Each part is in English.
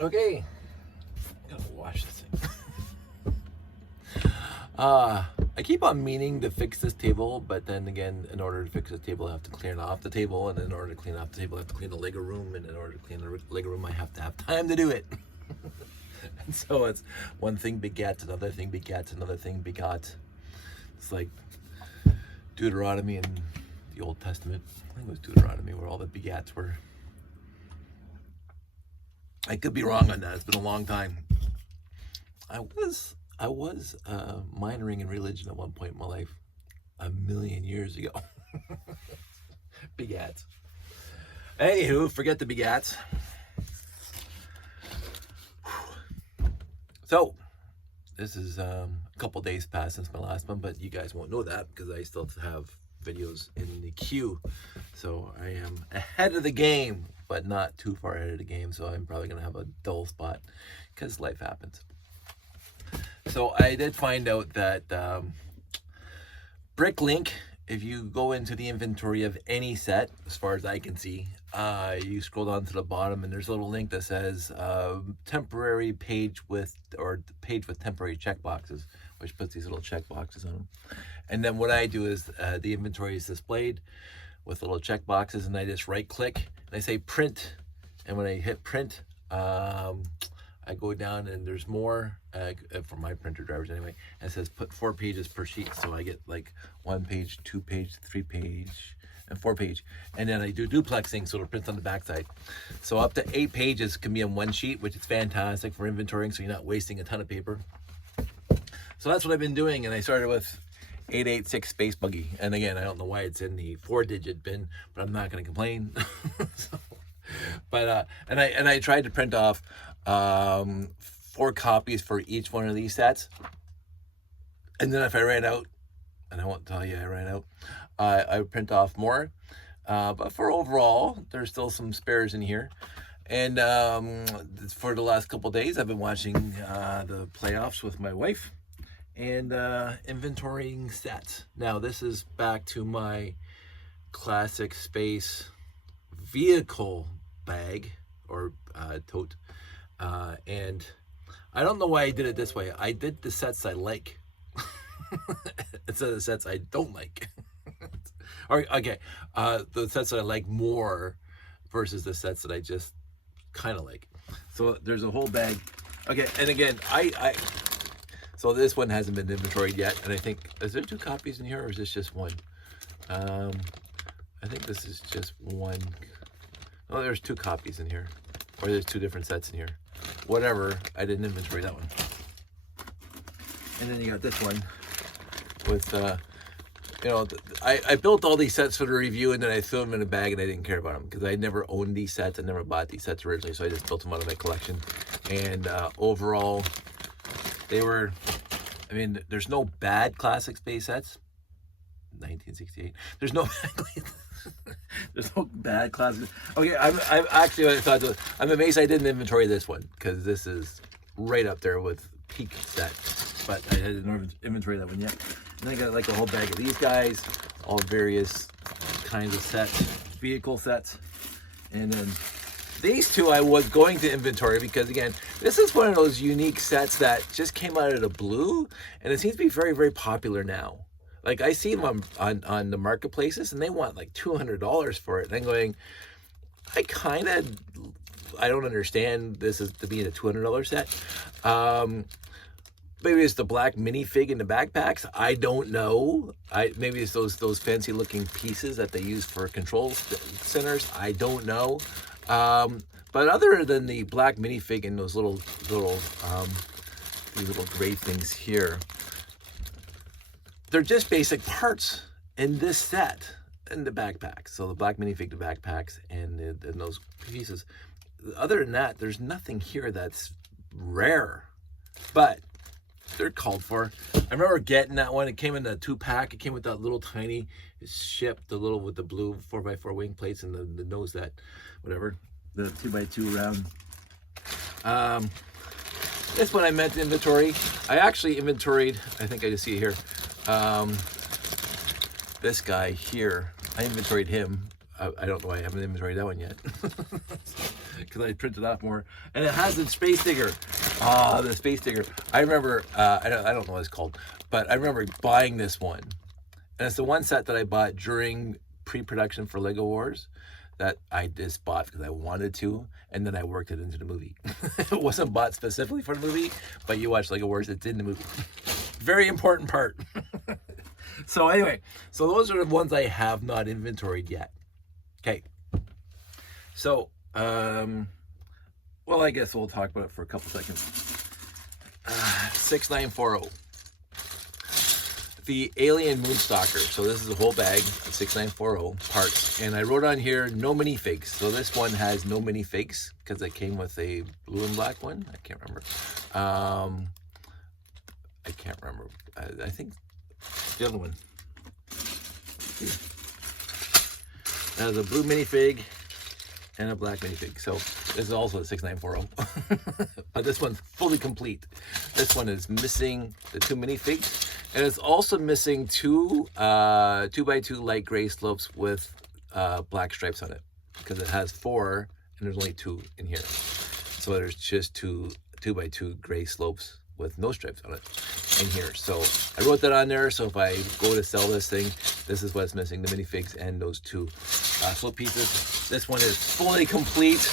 Okay, gotta wash this thing. I keep on meaning to fix this table, but then again, in order to fix the table, I have to clean off the table, and in order to clean off the table, I have to clean the Lego room, and in order to clean the Lego room, I have to have time to do it. And so it's one thing begets another thing begets another thing begot. It's like Deuteronomy in the Old Testament. I think it was Deuteronomy where all the begats were. I could be wrong on that. It's been a long time. I was minoring in religion at one point in my life, a million years ago. Begats. Anywho, forget the begats. So, this is a couple days past since my last one, but you guys won't know that because I still have videos in the queue. So I am ahead of the game, but not too far ahead of the game. So I'm probably going to have a dull spot because life happens. So I did find out that Bricklink, if you go into the inventory of any set, as far as I can see, you scroll down to the bottom and there's a little link that says temporary page with temporary checkboxes, which puts these little checkboxes on them. And then what I do is the inventory is displayed with little checkboxes, and I just right click and I say print, and when I hit print, I go down and there's more for my printer drivers anyway. And it says put 4 pages per sheet, so I get like 1 page, 2 page, 3 page, and 4 page. And then I do duplexing, so it'll print on the backside. So up to 8 pages can be on one sheet, which is fantastic for inventorying, so you're not wasting a ton of paper. So that's what I've been doing, and I started with 886 Space Buggy. And again, I don't know why it's in the 4-digit bin, but I'm not going to complain. So, but and I tried to print off 4 copies for each one of these sets, and then if I ran out, and I won't tell you I ran out, I would print off more, but for overall there's still some spares in here. And for the last couple days I've been watching the playoffs with my wife and inventorying sets. Now this is back to my classic space vehicle bag or tote, and I don't know why I did it this way. I did the sets I like instead of the sets I don't like. Or okay, the sets that I like more versus the sets that I just kind of like. So there's a whole bag. Okay, and again, so this one hasn't been inventoried yet, and I think, is there 2 copies in here, or is this just one? I think this is just one. Oh, there's 2 copies in here, or there's 2 different sets in here. Whatever, I didn't inventory that one. And then you got this one with, you know, I built all these sets for the review, and then I threw them in a bag, and I didn't care about them because I never owned these sets. I never bought these sets originally, so I just built them out of my collection. And overall, they were, I mean, there's no bad classic space sets. 1968. There's no bad classic. Okay, I'm actually, I thought I'm amazed I didn't inventory this one because this is right up there with peak set, but I didn't inventory that one yet. And I got like a whole bag of these guys, all various kinds of sets, vehicle sets, and then these 2 I was going to inventory because, again, this is one of those unique sets that just came out of the blue, and it seems to be very, very popular now. Like, I see them on the marketplaces, and they want like $200 for it. And I'm going, I don't understand this is to be a $200 set. Maybe it's the black minifig in the backpacks. I don't know. Maybe it's those fancy looking pieces that they use for control centers. I don't know. But other than the black minifig and those little these little gray things here, they're just basic parts in this set in the backpack. So the black minifig, the backpacks, and those pieces. Other than that, there's nothing here that's rare, but they're called for. I remember getting that one. It came in a 2-pack. It came with that little tiny ship, the little with the blue 4x4 wing plates and the nose that, whatever, the 2x2 round. This one I meant inventory. I actually inventoried, I think I just see it here, this guy here. I inventoried him. I don't know why I haven't inventoried that one yet. because I printed off more. And it has the space digger. Ah, the space digger. I remember, I don't know what it's called, but I remember buying this one. And it's the one set that I bought during pre-production for Lego Wars that I just bought because I wanted to, and then I worked it into the movie. It wasn't bought specifically for the movie, but you watch Lego Wars, it's in the movie. Very important part. So anyway, so those are the ones I have not inventoried yet. Okay. So, well, I guess we'll talk about it for a couple seconds. 6940. The Alien Moonstalker. So this is a whole bag of 6940 parts. And I wrote on here, no minifigs. So this one has no minifigs because it came with a blue and black one. I can't remember. I think the other one. It has a blue minifig and a black minifig. So this is also a 6940. But this one's fully complete. This one is missing the two minifigs. And it's also missing two 2x2 light gray slopes with black stripes on it. Because it has 4 and there's only 2 in here. So there's just two 2x2 gray slopes with no stripes on it in here. So I wrote that on there. So if I go to sell this thing, this is what's missing, the minifigs and those 2 slope pieces. This one is fully complete.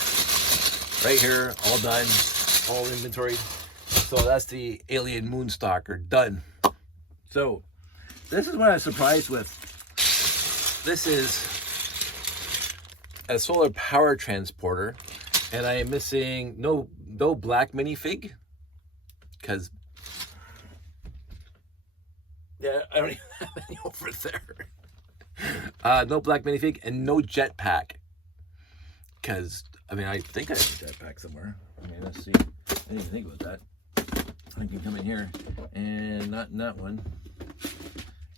Right here, all done, all inventoried. So that's the Alien Moonstalker, done. So this is what I was surprised with. This is a solar power transporter, and I am missing no black minifig, because yeah, I don't even have any over there. No black minifig and no jetpack, because I mean I think I have a jetpack somewhere. I mean, let's see. I didn't even think about that. I can come in here, and not in that one.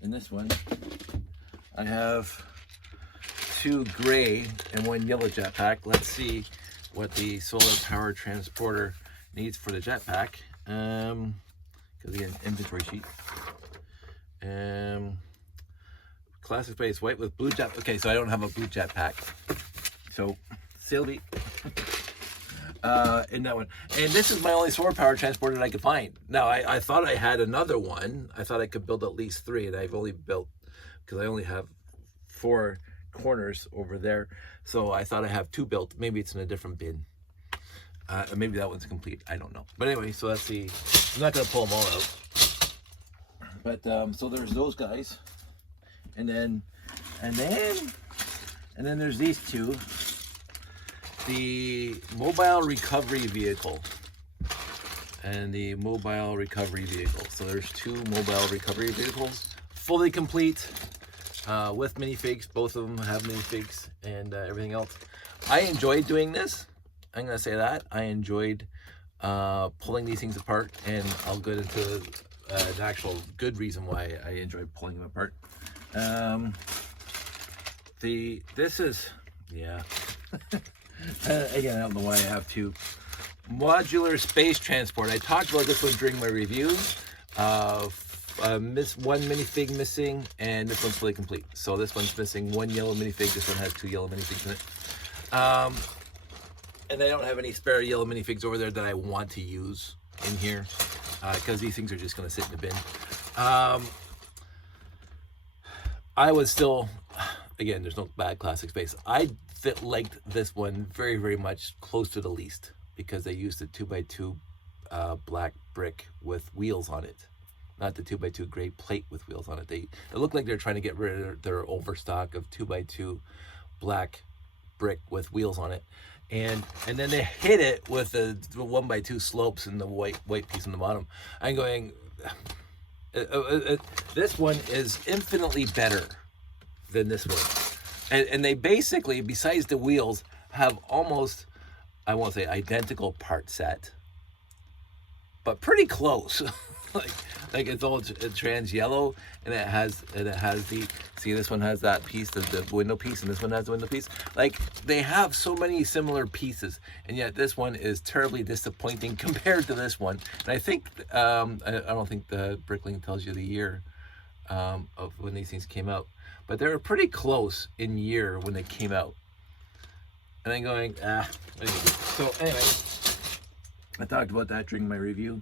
In this one, I have 2 gray and 1 yellow jetpack. Let's see what the solar power transporter needs for the jetpack. Because again, inventory sheet. Classic base white with blue jet. Okay, so I don't have a blue jetpack. So sail beat. In that one. And this is my only solar power transporter that I could find. Now, I thought I had another one. I thought I could build at least 3, and I've only built, because I only have 4 corners over there. So I thought I have 2 built. Maybe it's in a different bin. Maybe that one's complete. I don't know. But anyway, so that's the, I'm not going to pull them all out. But, so there's those guys. And then there's these 2. The mobile recovery vehicle and the mobile recovery vehicle. So there's 2 mobile recovery vehicles, fully complete, with minifigs. Both of them have minifigs and everything else. I enjoyed doing this. I'm gonna say that I enjoyed pulling these things apart, and I'll get into an actual good reason why I enjoyed pulling them apart. This is, yeah. Again, I don't know why I have 2. Modular space transport. I talked about this one during my review. Miss 1 minifig missing, and this one's fully complete. So this one's missing 1 yellow minifig. This one has 2 yellow minifigs in it. And I don't have any spare yellow minifigs over there that I want to use in here, because these things are just going to sit in the bin. I would still, again, there's no bad classic space. I liked this one very, very much, close to the least, because they used the 2x2 black brick with wheels on it, not the 2x2 gray plate with wheels on it. It looked like they're trying to get rid of their overstock of 2x2 black brick with wheels on it, and then they hit it with the 1x2 slopes and the white piece on the bottom. I'm going, this one is infinitely better than this one. And they basically, besides the wheels, have almost, I won't say identical part set, but pretty close. like it's all trans yellow, and it has the, see, this one has that piece, the window piece, and this one has the window piece. Like, they have so many similar pieces, and yet this one is terribly disappointing compared to this one. And I think I don't think the Bricklink tells you the year of when these things came out, but they were pretty close in year when they came out. And I'm going, what do you do? So anyway, I talked about that during my review.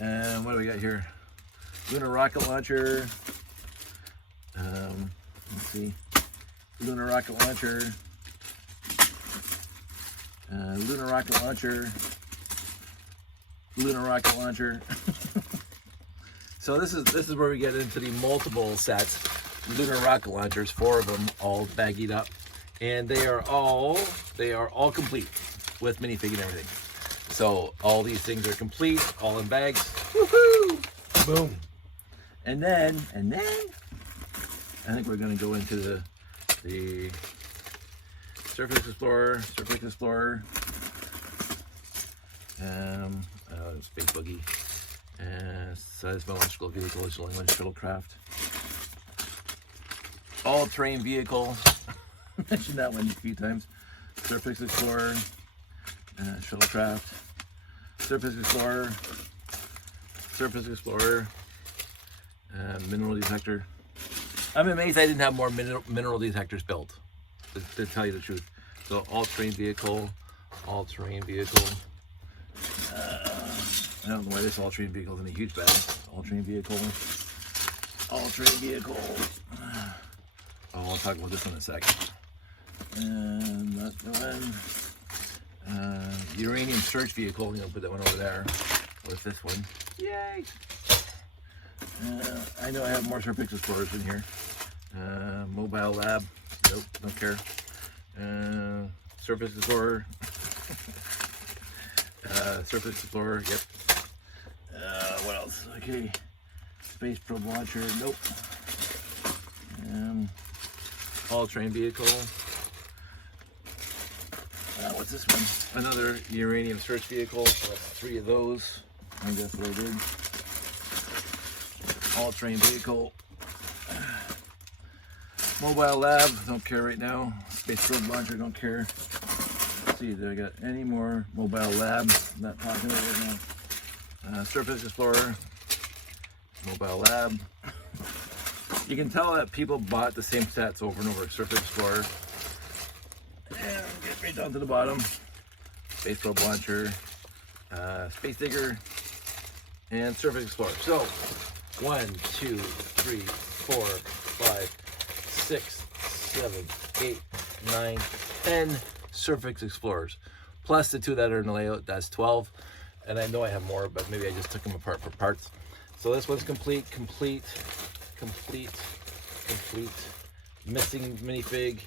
And what do we got here? Lunar rocket launcher. Let's see. Lunar rocket launcher. Lunar rocket launcher. Lunar rocket launcher. So this is where we get into the multiple sets. Lunar rocket launchers, 4 of them, all baggied up, and they are all complete with minifig and everything. So all these things are complete, all in bags. Woohoo! Boom. And then I think we're going to go into the Surface Explorer, Space Buggy, Seismological Vehicle, England Shuttlecraft, All-Terrain Vehicle, mentioned that one a few times, Surface Explorer, Shuttlecraft, Surface Explorer, Mineral Detector. I'm amazed I didn't have more mineral detectors built, to tell you the truth. So all-terrain vehicle. I don't know why this all-terrain vehicle is in a huge bag. All-terrain vehicle. I'll talk about this one in a second. And that's the one. Uranium search vehicle. I'm gonna put that one over there with this one. Yay! I know I have more Surface Explorers in here. Mobile Lab. Nope, don't care. Surface Explorer. Surface Explorer, yep. What else? Okay. Space Probe Launcher, nope. All-terrain vehicle. What's this one? Another uranium search vehicle. So that's 3 of those. I think that's what I did. All-terrain vehicle. Mobile Lab, don't care right now. Space Probe Launcher, don't care. Let's see, do I got any more Mobile Lab? I'm not talking about it right now. Surface Explorer, Mobile Lab. You can tell that people bought the same sets over and over. Surface Explorer. And get right down to the bottom. Space Probe Launcher, Space Digger, and Surface Explorer. So, 1, 2, 3, 4, 5, 6, 7, 8, 9, 10 Surface Explorers. Plus the 2 that are in the layout, that's 12. And I know I have more, but maybe I just took them apart for parts. So this one's complete. Missing minifig,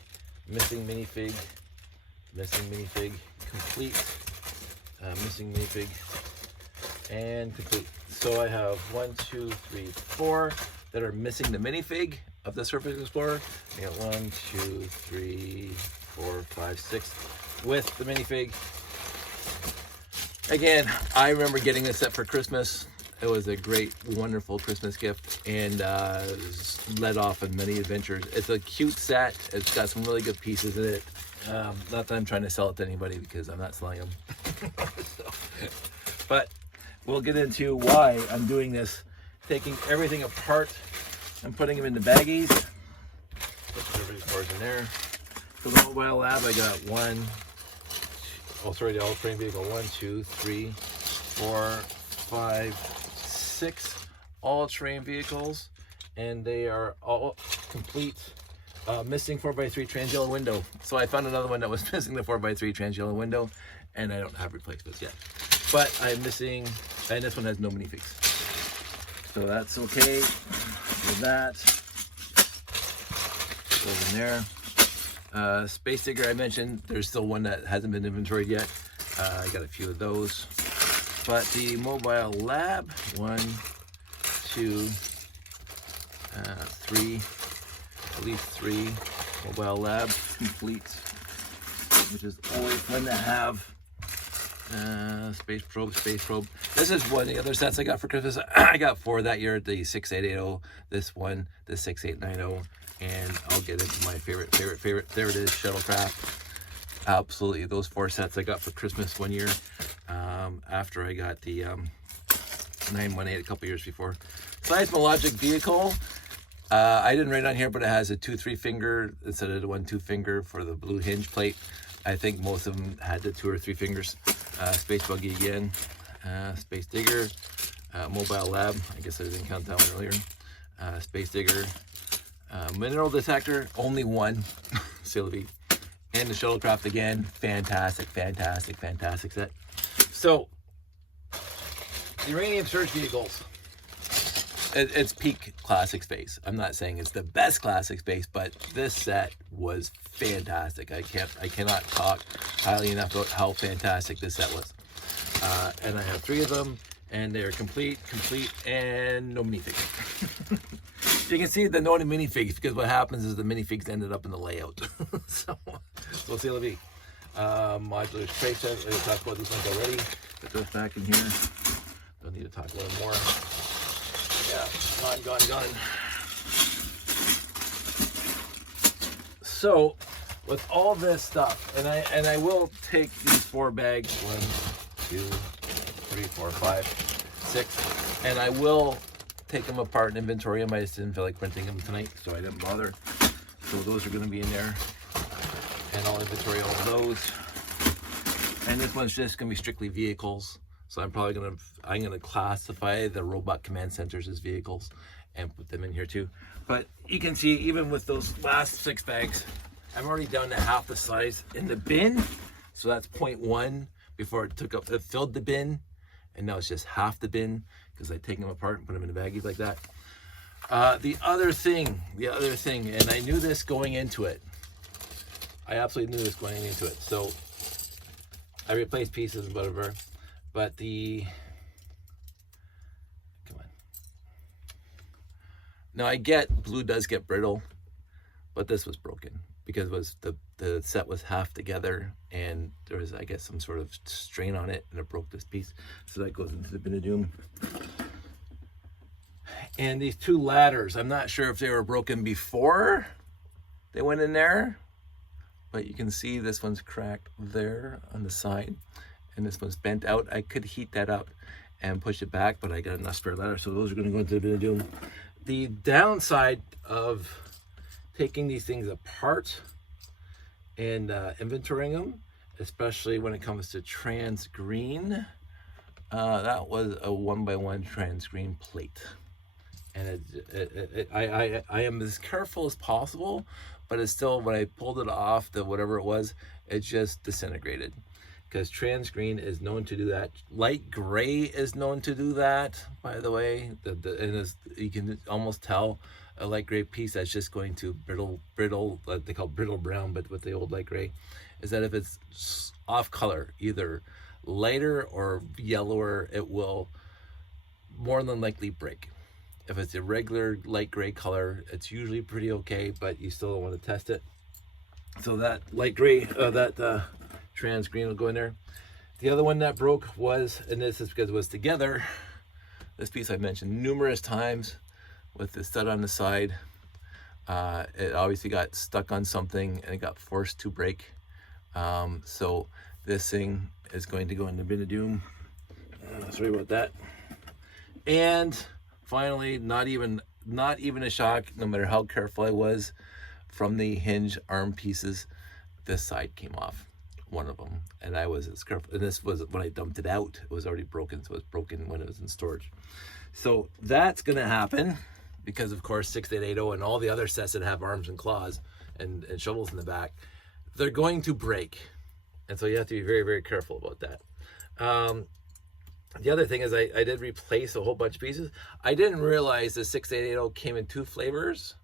complete. Missing minifig, and complete. So I have 1, 2, 3, 4 that are missing the minifig of the Surface Explorer. I got 1, 2, 3, 4, 5, 6 with the minifig. Again, I remember getting this set for Christmas. It was a great, wonderful Christmas gift, and led off on many adventures. It's a cute set. It's got some really good pieces in it. Not that I'm trying to sell it to anybody, because I'm not selling them. But we'll get into why I'm doing this. Taking everything apart and putting them into baggies. Put everything parts in there. For the Mobile Lab, I got the all-terrain vehicle. 1, 2, 3, 4, 5, 6 all-terrain vehicles, and they are all complete. Missing 4x3 trans yellow window. So I found another one that was missing the 4x3 trans yellow window, and I don't have replacements yet. But I'm missing, and this one has no minifigs. So that's okay with that. Goes in there. Space Digger, I mentioned, there's still one that hasn't been inventoried yet. I got a few of those. But the Mobile Lab, 1, 2, 3, at least 3 Mobile Lab complete, which is always fun to have. Space Probe. This is one of the other sets I got for Christmas. I got 4 that year, the 6880, this one, the 6890, and I'll get into my favorite. There it is, Shuttlecraft. Absolutely, those 4 sets I got for Christmas one year, after I got the 918 a couple years before. Seismologic vehicle. I didn't write on here, but it has a 2-3 finger instead of the 1-2 finger for the blue hinge plate. I think most of them had the 2 or 3 fingers. Space Buggy again, Space Digger, Mobile Lab, I guess I didn't count that one earlier, Space Digger, Mineral Detector, only one, Sylvie, and the Shuttlecraft again, fantastic set. So, the Uranium Surge vehicles, it's peak classic space. I'm not saying it's the best classic space, but this set was fantastic. I cannot talk highly enough about how fantastic this set was. And I have 3 of them, and they're complete, and no minifigs. You can see the no minifigs because what happens is the minifigs ended up in the layout. so c'est la vie. Modular tray set. I talked about these ones already. Put those back in here. Don't need to talk about them more. Yeah, gone. So, with all this stuff, and I will take these 4 bags, 1, 2, 3, 4, 5, 6, and I will take them apart and inventory them. I just didn't feel like printing them tonight, so I didn't bother. So those are going to be in there, and I'll inventory all of those. And this one's just going to be strictly vehicles. So I'm gonna classify the robot command centers as vehicles and put them in here too. But you can see even with those last 6 bags, I'm already down to half the size in the bin. So that's 0.1 before it filled the bin, and now it's just half the bin because I take them apart and put them in the baggies like that. The other thing, and I knew this going into it. I absolutely knew this going into it. So I replaced pieces and whatever. But now I get blue does get brittle, but this was broken because it was the set was half together and there was, I guess, some sort of strain on it and it broke this piece. So that goes into the bin of doom. And these 2 ladders, I'm not sure if they were broken before they went in there, but you can see this one's cracked there on the side. And this one's bent out. I could heat that up and push it back, but I got enough spare leather, so those are going to go into the bin of doom. The downside of taking these things apart and inventorying them, especially when it comes to trans green, that was a 1x1 trans green plate, and I am as careful as possible, but it's still, when I pulled it off, the whatever it was, it just disintegrated. Because trans green is known to do that. Light gray is known to do that, by the way. You can almost tell a light gray piece that's just going to brittle, they call brittle brown, but with the old light gray, is that if it's off color, either lighter or yellower, it will more than likely break. If it's a regular light gray color, it's usually pretty okay, but you still don't want to test it. So that light gray, trans green will go in there. The other one that broke was, and this is because it was together, this piece I mentioned numerous times with the stud on the side. It obviously got stuck on something and it got forced to break. So this thing is going to go in the bin of doom. Sorry about that. And finally, not even a shock, no matter how careful I was, from the hinge arm pieces, this side came off. One of them, and I was as careful, and this was when I dumped it out, it was already broken, so it was broken when it was in storage. So that's gonna happen because, of course, 6880 and all the other sets that have arms and claws and shovels in the back, they're going to break, and so you have to be very careful about that. The other thing is I did replace a whole bunch of pieces. I didn't realize the 6880 came in 2 flavors,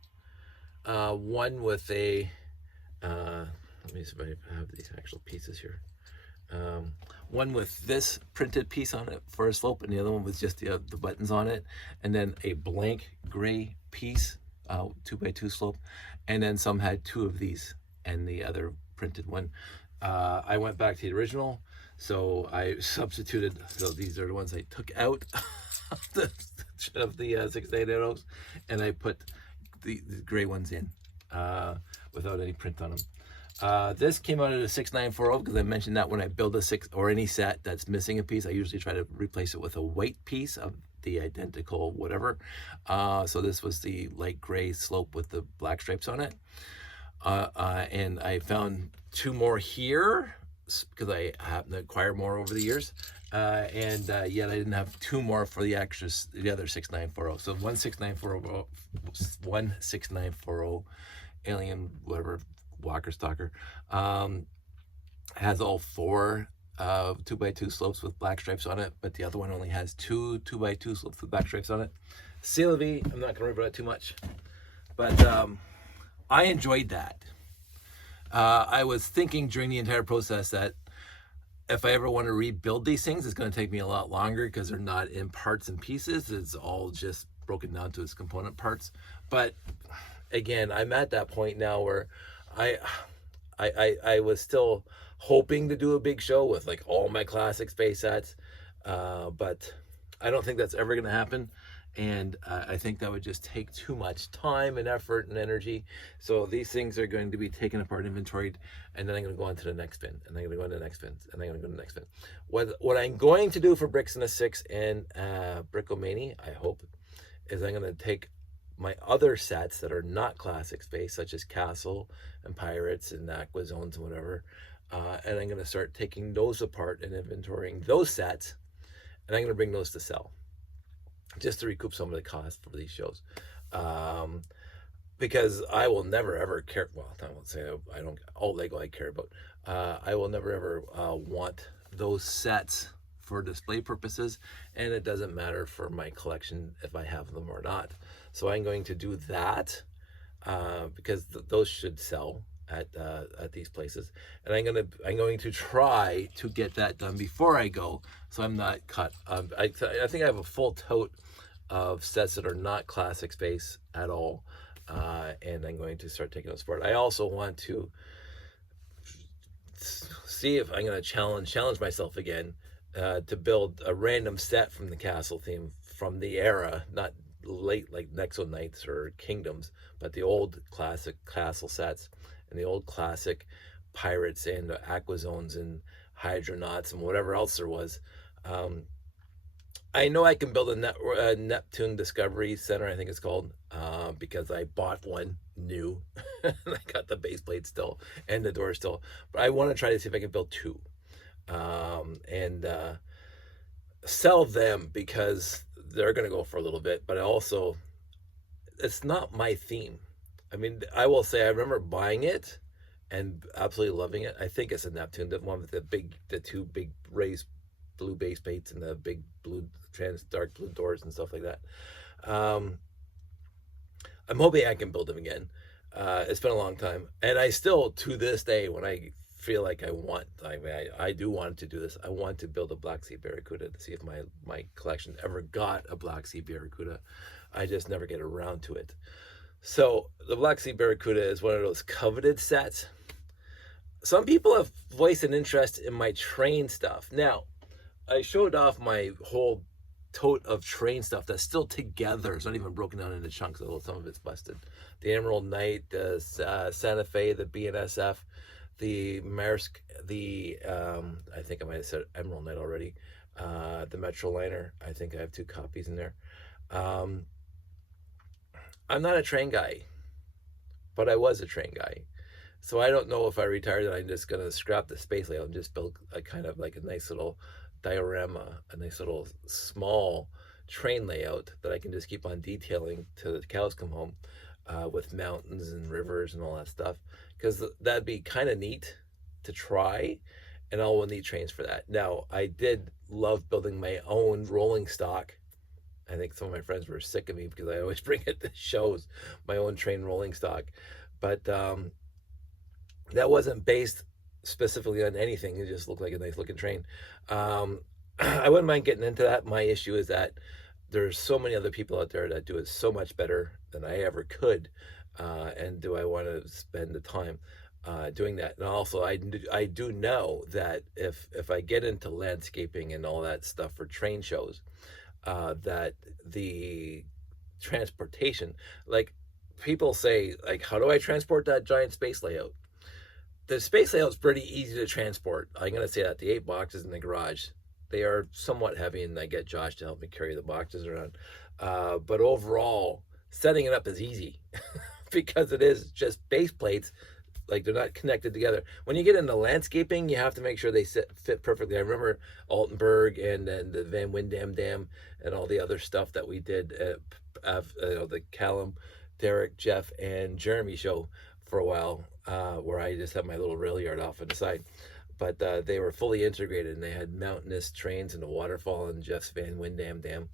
one with a let me see if I have these actual pieces here. One with this printed piece on it for a slope, and the other one with just the buttons on it, and then a blank gray piece, 2x2 slope, and then some had 2 of these and the other printed one. I went back to the original, so I substituted. So these are the ones I took out of the 6880s, and I put the gray ones in without any print on them. This came out of the 6940 because I mentioned that when I build a 6 or any set that's missing a piece, I usually try to replace it with a white piece of the identical whatever. So this was the light gray slope with the black stripes on it. and I found 2 more here because I happen to acquire more over the years. And yet I didn't have 2 more for the other 6940. So 16940 alien, whatever, Walker Stalker, has all 4 2x2 slopes with black stripes on it, but the other one only has 2 2x2 slopes with black stripes on it. C'est la vie. I'm not going to worry about it too much, but I enjoyed that. I was thinking during the entire process that if I ever want to rebuild these things, it's going to take me a lot longer because they're not in parts and pieces. It's all just broken down to its component parts. But again, I'm at that point now where I was still hoping to do a big show with like all my classic space sets, but I don't think that's ever going to happen. And I think that would just take too much time and effort and energy. So these things are going to be taken apart, inventoried, and then I'm going to go on to the next bin, and I'm going to go on to the next bin, and I'm going to go to the next bin. What I'm going to do for Bricks in a 6 and Brickomania, I hope, is I'm going to take my other sets that are not classic space, such as Castle and Pirates and Aqua Zones and whatever, and I'm going to start taking those apart and inventorying those sets, and I'm going to bring those to sell, just to recoup some of the cost for these shows. Because I will never ever care, well, I won't say I don't, all Lego I care about, I will never ever want those sets for display purposes, and it doesn't matter for my collection if I have them or not. So I'm going to do that because those should sell at these places, and I'm going to try to get that done before I go, so I'm not cut. I think I have a full tote of sets that are not classic space at all, and I'm going to start taking those forward. I also want to see if I'm going to challenge myself again to build a random set from the Castle theme from the era, not late like Nexo Knights or Kingdoms, but the old classic Castle sets and the old classic Pirates and Aqua Zones and Hydronauts and whatever else there was. I know I can build a Neptune Discovery Center, I think it's called, because I bought one new and I got the base plate still and the door still. But I want to try to see if I can build 2 and sell them, because they're going to go for a little bit. But also, it's not my theme. I mean, I will say I remember buying it and absolutely loving it. I think it's a Neptune, the one with the 2 big raised blue base plates and the big blue dark blue doors and stuff like that. I'm hoping I can build them again. It's been a long time, and I still, to this day, when I feel like I do want to do this, I want to build a Black Sea Barracuda to see if my collection ever got a Black Sea Barracuda. I just never get around to it. So the Black Sea Barracuda is one of those coveted sets. Some people have voiced an interest in my train stuff. Now, I showed off my whole tote of train stuff that's still together. It's not even broken down into chunks, although some of it's busted. The Emerald Knight, the Santa Fe, the BNSF, the Maersk, I think I might have said Emerald Knight already, the Metroliner. I think I have 2 copies in there. I'm not a train guy, but I was a train guy. So I don't know if I retire that I'm just going to scrap the space layout and just build a kind of like a nice little diorama, a nice little small train layout that I can just keep on detailing till the cows come home, with mountains and rivers and all that stuff, because that'd be kind of neat to try, and I will need trains for that. Now, I did love building my own rolling stock. I think some of my friends were sick of me because I always bring it to shows, my own train rolling stock, but that wasn't based specifically on anything. It just looked like a nice looking train. I wouldn't mind getting into that. My issue is that there's so many other people out there that do it so much better than I ever could, and do I want to spend the time doing that? And also, I do know that if I get into landscaping and all that stuff for train shows, that the transportation, like people say, like, how do I transport that giant space layout? The space layout's pretty easy to transport. I'm going to say that the 8 boxes in the garage, they are somewhat heavy, and I get Josh to help me carry the boxes around. But overall, setting it up is easy because it is just base plates like they're not connected together. When you get into landscaping, you have to make sure they fit perfectly. I remember Altenburg and then the Van Windham Dam and all the other stuff that we did at the Callum, Derek, Jeff, and Jeremy show for a while, where I just had my little rail yard off on the side. But they were fully integrated, and they had mountainous terrains and a waterfall in Jeff's Van Windham Dam.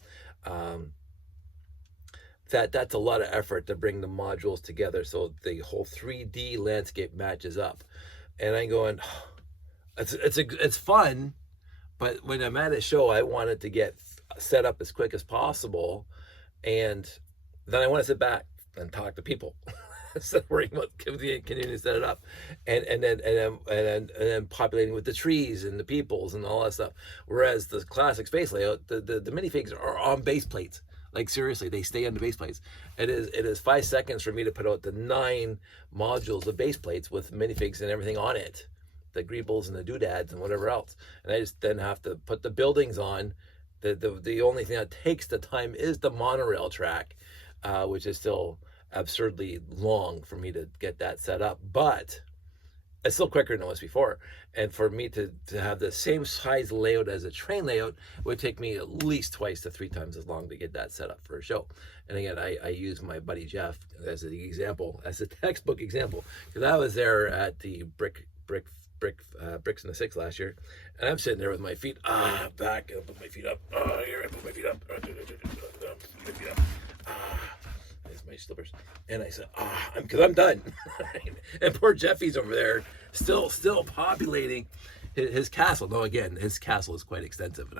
That's a lot of effort to bring the modules together so the whole 3D landscape matches up. And I'm going, it's fun, but when I'm at a show, I want it to get set up as quick as possible, and then I want to sit back and talk to people instead of worrying about continuing to set it up, and then populating with the trees and the peoples and all that stuff. Whereas the classic space layout, the minifigs are on base plates. Like seriously, they stay on the base plates. It is 5 seconds for me to put out the 9 modules of base plates with minifigs and everything on it, the greebles and the doodads and whatever else. And I just then have to put the buildings on. The only thing that takes the time is the monorail track, which is still absurdly long for me to get that set up, but it's still quicker than it was before. And for me to have the same size layout as a train layout would take me at least 2 to 3 times as long to get that set up for a show. And again, I use my buddy Jeff as the example, as a textbook example, because I was there at the Bricks in the Six last year, and I'm sitting there with my feet back, and I put my feet up, here I put my feet up, my feet up, there's my slippers, and I said, because I'm done. And poor Jeffy's over there, still populating his castle. No, again, his castle is quite extensive,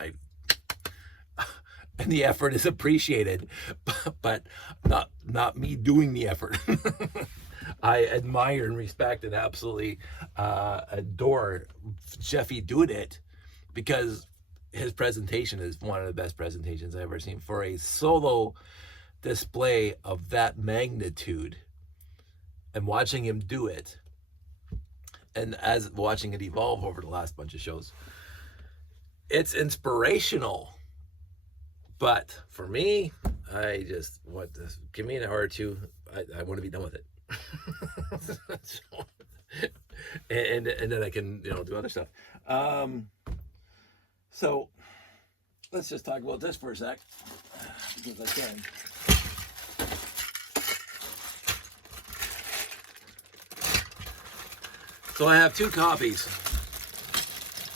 and the effort is appreciated, but not me doing the effort. I admire and respect and absolutely adore Jeffy doing it, because his presentation is one of the best presentations I've ever seen for a solo display of that magnitude. And watching him do it, and as watching it evolve over the last bunch of shows, it's inspirational. But for me, I just want to give me an hour or two. I want to be done with it. and then I can do other stuff. So let's just talk about this for a sec, because I can. So I have 2 copies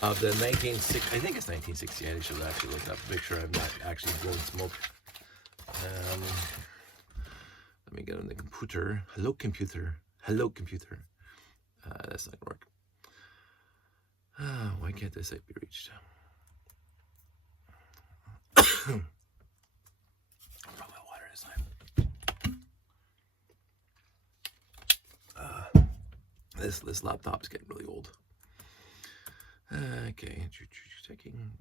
of the 1960. I think it's 1968. I should actually look up, make sure I'm not actually blowing smoke. Let me get on the computer. Hello, computer. Hello, computer. That's not gonna work. Why can't this site be reached? Brought my water this time. This laptop's getting really old. Okay, checking.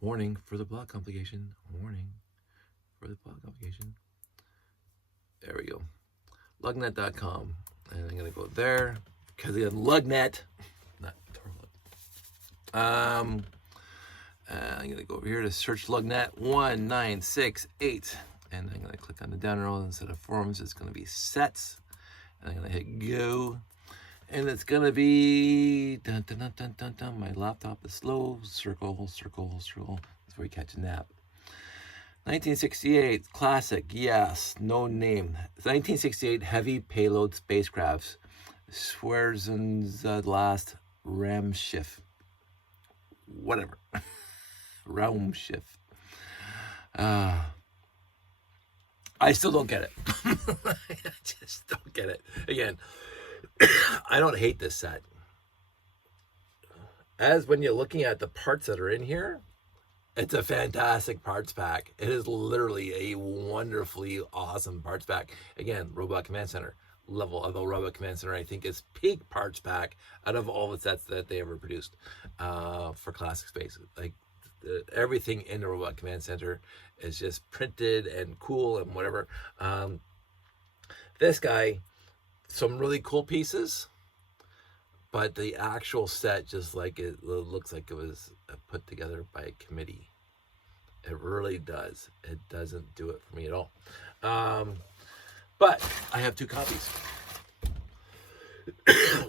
Warning for the block complication. Warning for the block complication. There we go. Lugnet.com. And I'm going to go there because again, Lugnet, not Torlug. I'm going to go over here to search Lugnet 1968. And I'm going to click on the down arrow. Instead of forums, it's going to be sets. And I'm going to hit go. And it's going to be dun, dun, dun, dun, dun, dun. My laptop is slow. Circle. That's where you catch a nap. 1968 classic, yes, no name. 1968 heavy payload spacecrafts. Last Raumschiff. Whatever. Raumschiff. I still don't get it. I just don't get it. Again, I don't hate this set. As when you're looking at the parts that are in here, it's a fantastic parts pack. It is literally a wonderfully awesome parts pack. Again, Robot Command Center level of a Robot Command Center. I think is peak parts pack out of all the sets that they ever produced for Classic Space. Like everything in the Robot Command Center is just printed and cool and whatever. This guy, some really cool pieces, but the actual set just like it looks like it was put together by a committee. It really does. It doesn't do it for me at all. But I have 2 copies.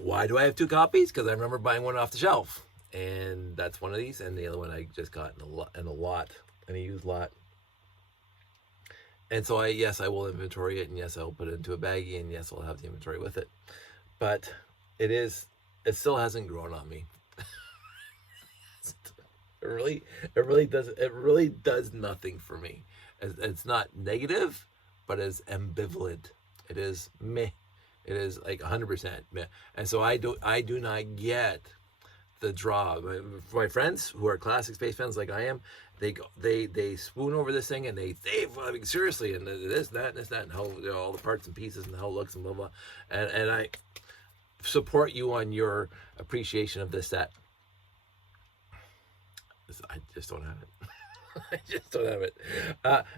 Why do I have 2 copies? Because I remember buying one off the shelf, and that's one of these, and the other one I just got in a used lot. And so yes, I will inventory it, and yes, I will put it into a baggie, and yes, I'll have the inventory with it. But it still hasn't grown on me. It really does nothing for me. It's not negative, but it's ambivalent. It is meh. It is like 100% meh. And so I do not get the draw. My friends who are classic space fans like I am, they swoon over this thing, and I mean, seriously, and this, that, and how, you know, all the parts and pieces and how it looks and blah blah. And I support you on your appreciation of this set. I just don't have it. I just don't have it.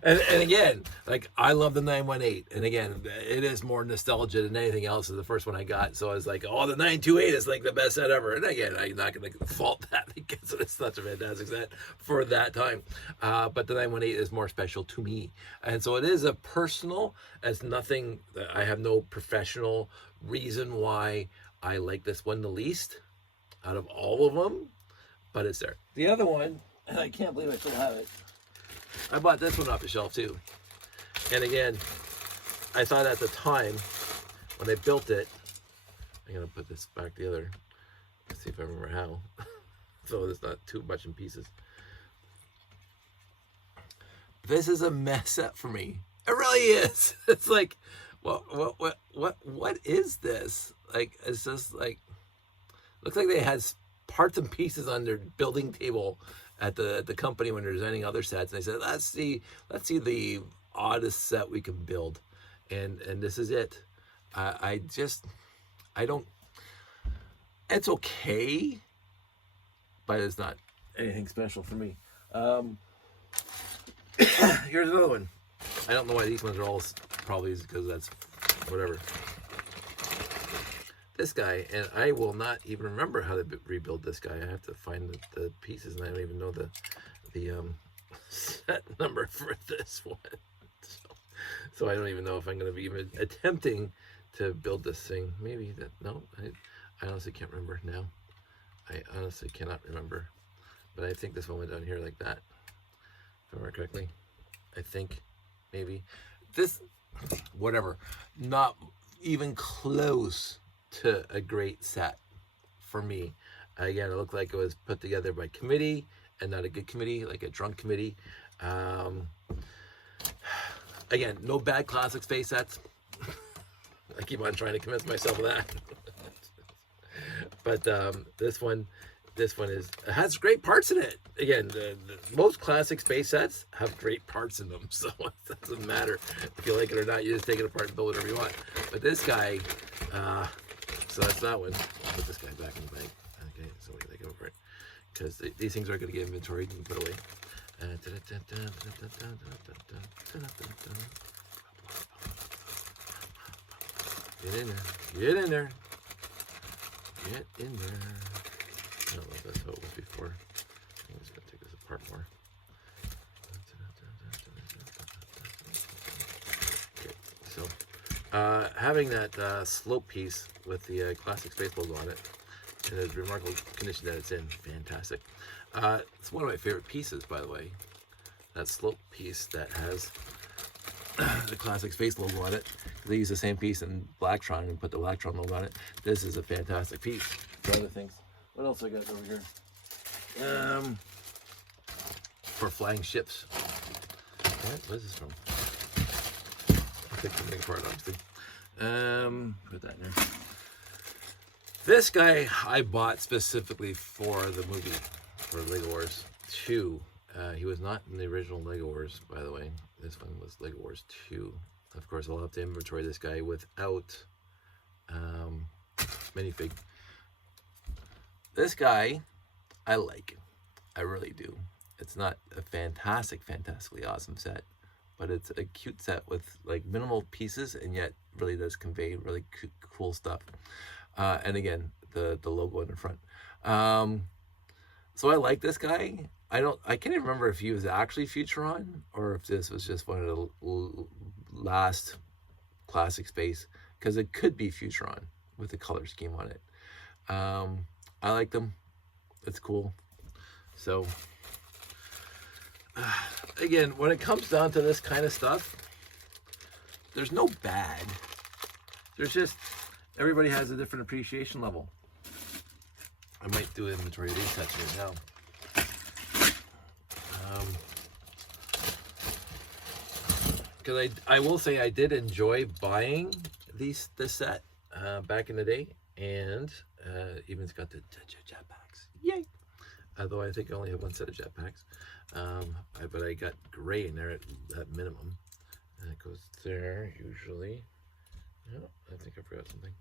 And again, like, I love the 918, and again, it is more nostalgia than anything else. Is the first one I got, so I was like, oh, the 928 is like the best set ever. And again, I'm not going to fault that because it's such a fantastic set for that time. But the 918 is more special to me, and so it is a personal. As nothing, I have no professional reason why I like this one the least out of all of them, but it's there. The other one, and I can't believe I still have it. I bought this one off the shelf too. And again, I thought at the time when I built it, I'm gonna put this back together. Let's see if I remember how. So it's not too much in pieces. This is a mess set for me. It really is. It's like, what is this? Like, it's just like, looks like they had parts and pieces on their building table at the company when they're designing other sets, and they said, let's see the oddest set we can build, and this is it. I don't. It's okay, but it's not anything special for me. Here's another one. I don't know why these ones are all, probably because that's whatever. This guy, and I will not even remember how to rebuild this guy. I have to find the pieces, and I don't even know the set number for this one. So I don't even know if I'm going to be even attempting to build this thing. Maybe that, no, I honestly can't remember now. I honestly cannot remember. But I think this one went down here like that, if I remember correctly. I think, maybe. This, whatever, not even close to a great set for me. Again, it looked like it was put together by committee, and not a good committee, like a drunk committee. Again, no bad classic space sets. I keep on trying to convince myself of that. But this one has great parts in it. Again, the most classic space sets have great parts in them, so it doesn't matter if you like it or not. You just take it apart and build whatever you want. But this guy, so that's that one. I'll put this guy back in the bag. Okay, so what do they go for it? Because these things are going to get inventoried and put away. Get in there. Get in there. Get in there. I don't know if that's how it was before. I'm just going to take this apart more. Okay, so having that slope piece with the classic space logo on it, and the remarkable condition that it's in, fantastic. It's one of my favorite pieces, by the way. That slope piece that has the classic space logo on it. They use the same piece in Blacktron and put the Blacktron logo on it. This is a fantastic piece. For other things. What else I got over here? For flying ships. What is this from? I'll take something apart, obviously. Put that in there. This guy I bought specifically for the movie, for Lego Wars 2. He was not in the original Lego Wars, by the way. This one was Lego Wars 2. Of course, I'll have to inventory this guy without minifig. This guy, I like. I really do. It's not a fantastically awesome set, but it's a cute set with like minimal pieces, and yet really does convey really cool stuff. And again, the logo in the front. So I like this guy. I can't even remember if he was actually Futuron or if this was just one of the last classic space, because it could be Futuron. with the color scheme on it. I like them. It's cool. So again, when it comes down to this kind of stuff, there's no bad. There's just, everybody has a different appreciation level. I might do inventory of these sets right now. Because I will say I did enjoy buying this set back in the day, and even's got the jetpacks. Yay! Although I think I only have one set of jetpacks, but I got gray in there at minimum. And it goes there usually. Oh, I think I forgot something.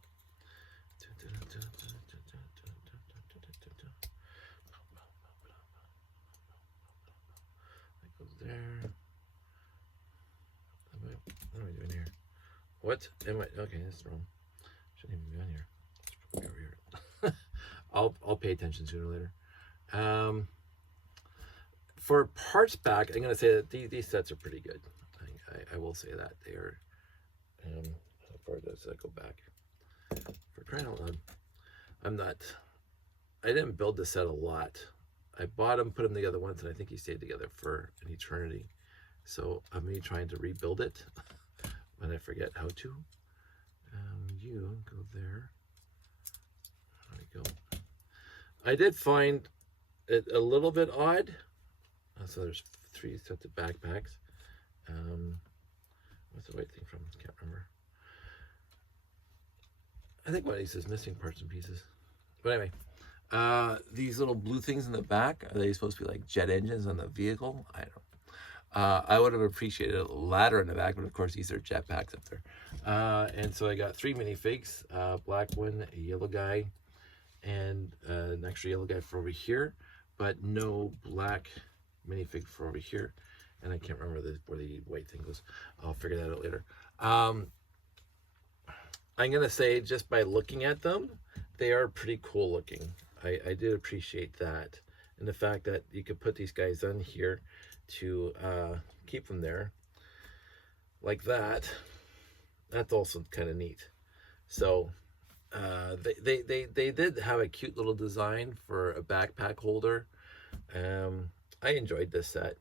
That goes there. What am I doing here? What am I? Okay, that's wrong. Shouldn't even be on here. It's probably over here. I'll pay attention sooner or later. For parts back, I'm gonna say that these sets are pretty good. I will say that they are. How far does that go back? For crying out loud, I didn't build this set a lot. I bought them, put them together once, and I think he stayed together for an eternity. So I'm me trying to rebuild it when I forget how to. You go there. There we go. I did find it a little bit odd. So there's 3 sets of backpacks. What's the right thing from? Can't remember. I think one of these is missing parts and pieces. But anyway, these little blue things in the back, are they supposed to be like jet engines on the vehicle? I don't know. I would have appreciated a ladder in the back, but of course these are jetpacks up there. And so I got 3 minifigs, black one, a yellow guy, and an extra yellow guy for over here, but no black minifig for over here. And I can't remember where the white thing goes. I'll figure that out later. I'm gonna say, just by looking at them, they are pretty cool looking. I did appreciate that, and the fact that you could put these guys on here to keep them there like that. That's also kind of neat. So they did have a cute little design for a backpack holder. I enjoyed this set.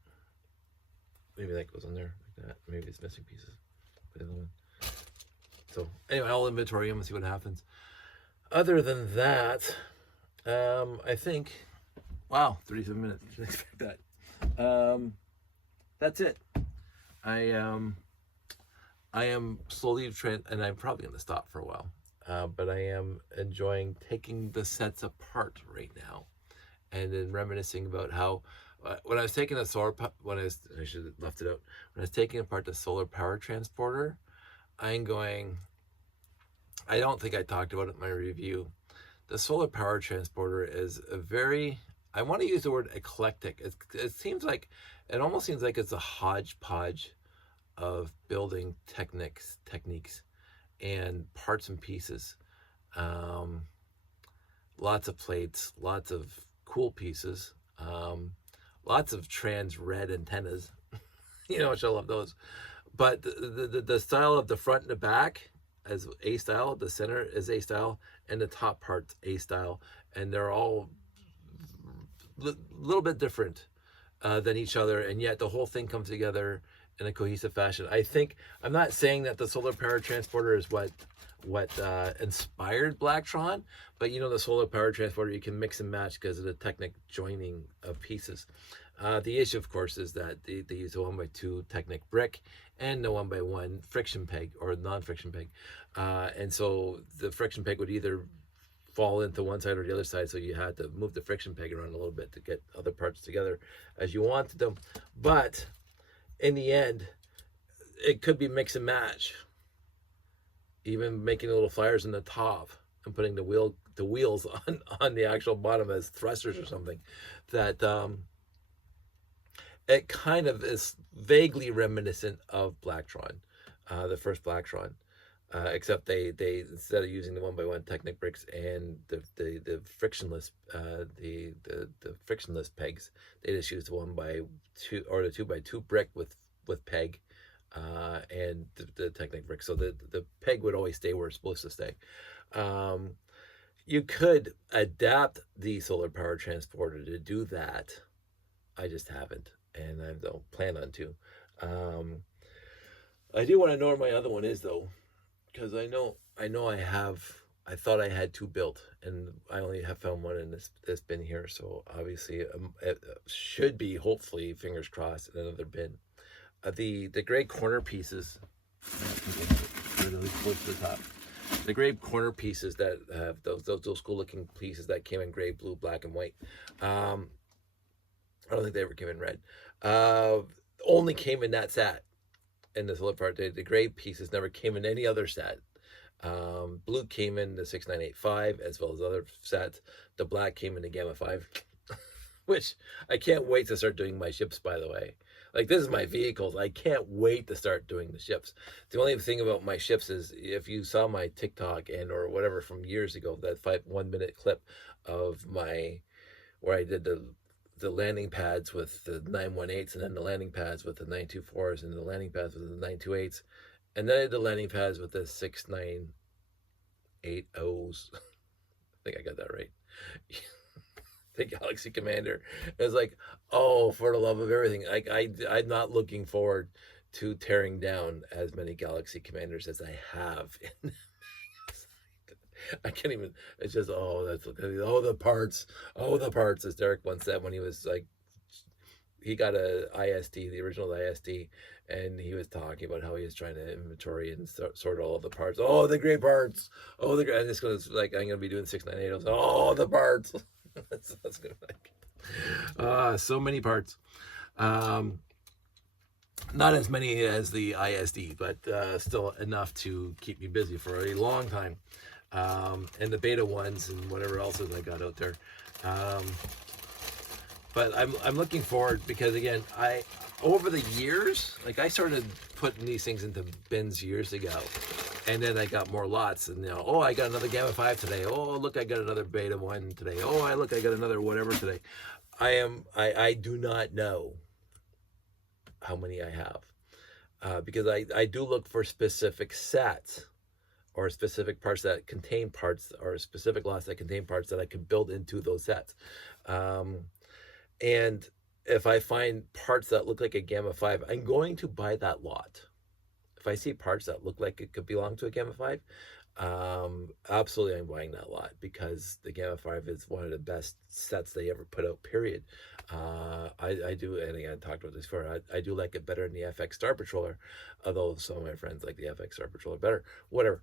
Maybe that goes on there like that. Maybe it's missing pieces. Put the other one. So anyway, I'll inventory them and see what happens. Other than that, I think, wow, 37 minutes. Didn't expect that. That's it. I am slowly and I'm probably going to stop for a while. But I am enjoying taking the sets apart right now, and then reminiscing about how when I was taking the I should have left it out. When I was taking apart the solar power transporter, I'm going, I don't think I talked about it in my review. The solar power transporter is a very, I want to use the word eclectic. It seems like, it almost seems like it's a hodgepodge of building techniques and parts and pieces. Lots of plates, lots of cool pieces, lots of trans red antennas, you know, which I love those. But the style of the front and the back as A style, the center is A style, and the top part's A style, and they're all a little bit different than each other, and yet the whole thing comes together in a cohesive fashion. I think, I'm not saying that the solar power transporter is what inspired Blacktron, but you know, the solar power transporter, you can mix and match because of the Technic joining of pieces. The issue, of course, is that they use a 1x2 Technic brick and the 1x1 friction peg or non-friction peg, and so the friction peg would either fall into one side or the other side, so you had to move the friction peg around a little bit to get other parts together as you wanted them. But in the end, it could be mix and match, even making little flyers in the top and putting the wheels on the actual bottom as thrusters or something. That it kind of is vaguely reminiscent of Blacktron, the first Blacktron, except they instead of using the 1x1 Technic bricks and the frictionless the frictionless pegs, they just used the 1x2 or the 2x2 brick with peg and the Technic brick. So the peg would always stay where it's supposed to stay. Um, you could adapt the solar power transporter to do that. I just haven't, and I don't plan on to. Um, I do want to know where my other one is though, because I know I have. I thought I had two built, and I only have found one in this bin here. So obviously, it should be, hopefully, fingers crossed, in another bin. The gray corner pieces, really close to the top. The gray corner pieces that have those cool looking pieces that came in gray, blue, black, and white. I don't think they ever came in red. Only came in that set in this little part. The gray pieces never came in any other set. Blue came in the 6985 as well as other sets. The black came in the Gamma 5, which I can't wait to start doing my ships, by the way. Like, this is my vehicles. I can't wait to start doing the ships. The only thing about my ships is, if you saw my TikTok or whatever from years ago, that 1 minute clip of where I did the landing pads with the 918s, and then the landing pads with the 924s, and the landing pads with the 928s, and then I did the landing pads with the 6980s. I think I got that right. The Galaxy Commander. It was like, oh, for the love of everything. I'm not looking forward to tearing down as many Galaxy Commanders as I have. I can't even, it's just, the parts. Oh, the parts, as Derek once said when he was like, he got a ISD, the original ISD, and he was talking about how he was trying to inventory and sort all of the parts. Oh, the great parts. Oh, the great, and it's going to, like, I'm going to be doing 698. Oh, the parts. that's good. So many parts. Not as many as the ISD, but still enough to keep me busy for a long time. And the beta ones and whatever else I got out there. But I'm looking forward, because again, over the years, like, I started putting these things into bins years ago, and then I got more lots, and I got another Gamma 5 today. Oh, look, I got another Beta 1 today. Oh, I got another whatever today. I do not know how many I have, because I do look for specific sets or specific parts that contain parts, or specific lots that contain parts that I can build into those sets. And if I find parts that look like a Gamma 5, I'm going to buy that lot. If I see parts that look like it could belong to a Gamma 5, absolutely I'm buying that lot, because the Gamma 5 is one of the best sets they ever put out, period. I do, and again, I talked about this before, I do like it better than the FX Star Patroller, although some of my friends like the FX Star Patroller better. Whatever.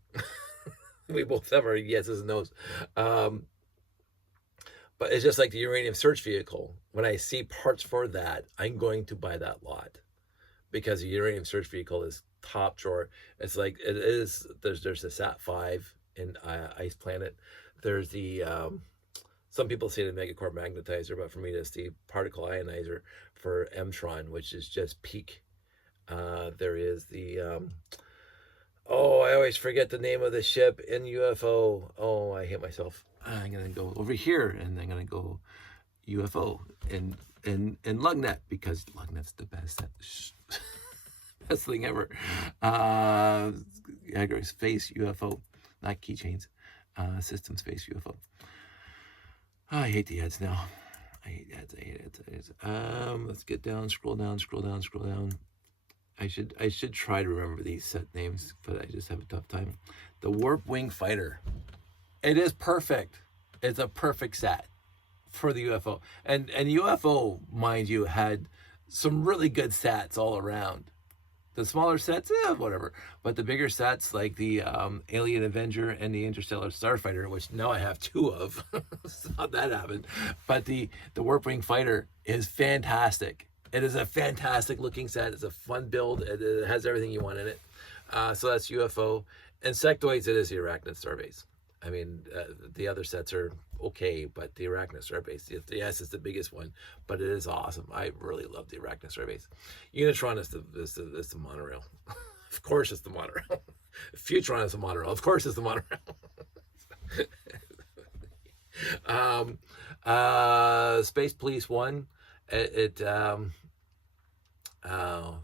We both have our yeses and nos. But it's just like the uranium search vehicle. When I see parts for that, I'm going to buy that lot, because the uranium search vehicle is top drawer. It's like, it is. There's the Sat 5 in Ice Planet. There's the some people say the Megacore magnetizer, but for me, it's the particle ionizer for Mtron, which is just peak. There is the I always forget the name of the ship in UFO. Oh, I hate myself. I'm gonna go over here, and I'm gonna go UFO in Lugnet, because Lugnet's the best best thing ever. Space UFO, not keychains. System space UFO. I hate the ads now. I hate ads. Let's get down. Scroll down. I should try to remember these set names, but I just have a tough time. The Warp Wing Fighter. It is perfect. It's a perfect set for the UFO. And UFO, mind you, had some really good sets all around. The smaller sets, whatever. But the bigger sets, like the Alien Avenger and the Interstellar Starfighter, which now I have two of. It's not that happened. But the Warp Wing Fighter is fantastic. It is a fantastic looking set. It's a fun build. It has everything you want in it. So that's UFO. Insectoids, it is the Arachnid Starbase. I mean, the other sets are okay, but the Arachnid Starbase, yes, it's the biggest one, but it is awesome. I really love the Arachnid Starbase. Unitron is the monorail. Of course it's the monorail. Futron is the monorail. Of course it's the monorail. Space Police 1.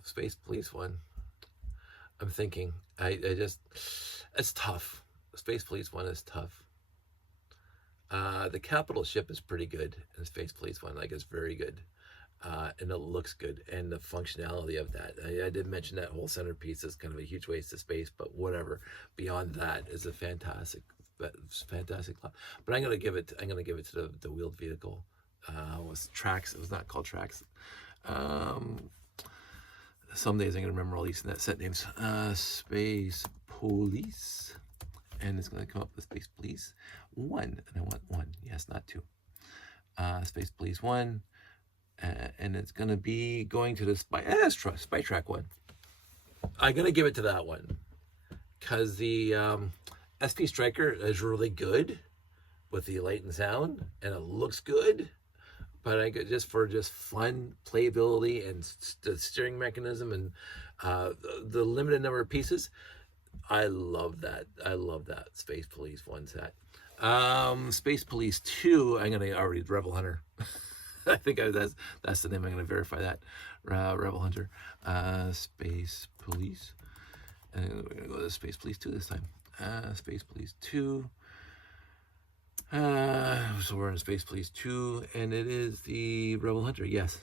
Space Police 1. I'm thinking. I just, it's tough. Space Police 1 is tough. The capital ship is pretty good, and Space Police 1, like, is very good. And it looks good, and the functionality of that. I did mention that whole centerpiece is kind of a huge waste of space, but whatever. Beyond that is a fantastic. But I'm gonna give it. I'm gonna give it to the wheeled vehicle. Was Trax? It was not called Trax. Some days I'm gonna remember all these set names. Space Police, and it's gonna come up with Space Police 1, and I want 1. Yes, not 2. Space Police 1, and it's gonna be going to the Spy Track 1. I'm gonna give it to that one because the SP Striker is really good with the light and sound, and it looks good. But I could just fun playability and the steering mechanism and the limited number of pieces. I love that. I love that Space Police 1 set. Space Police 2. I'm gonna already Rebel Hunter. I think that's the name. I'm gonna verify that. Rebel Hunter. Space Police. And we're gonna go to Space Police 2 this time. Space Police 2. So we're in Space Police 2, and it is the Rebel Hunter. Yes,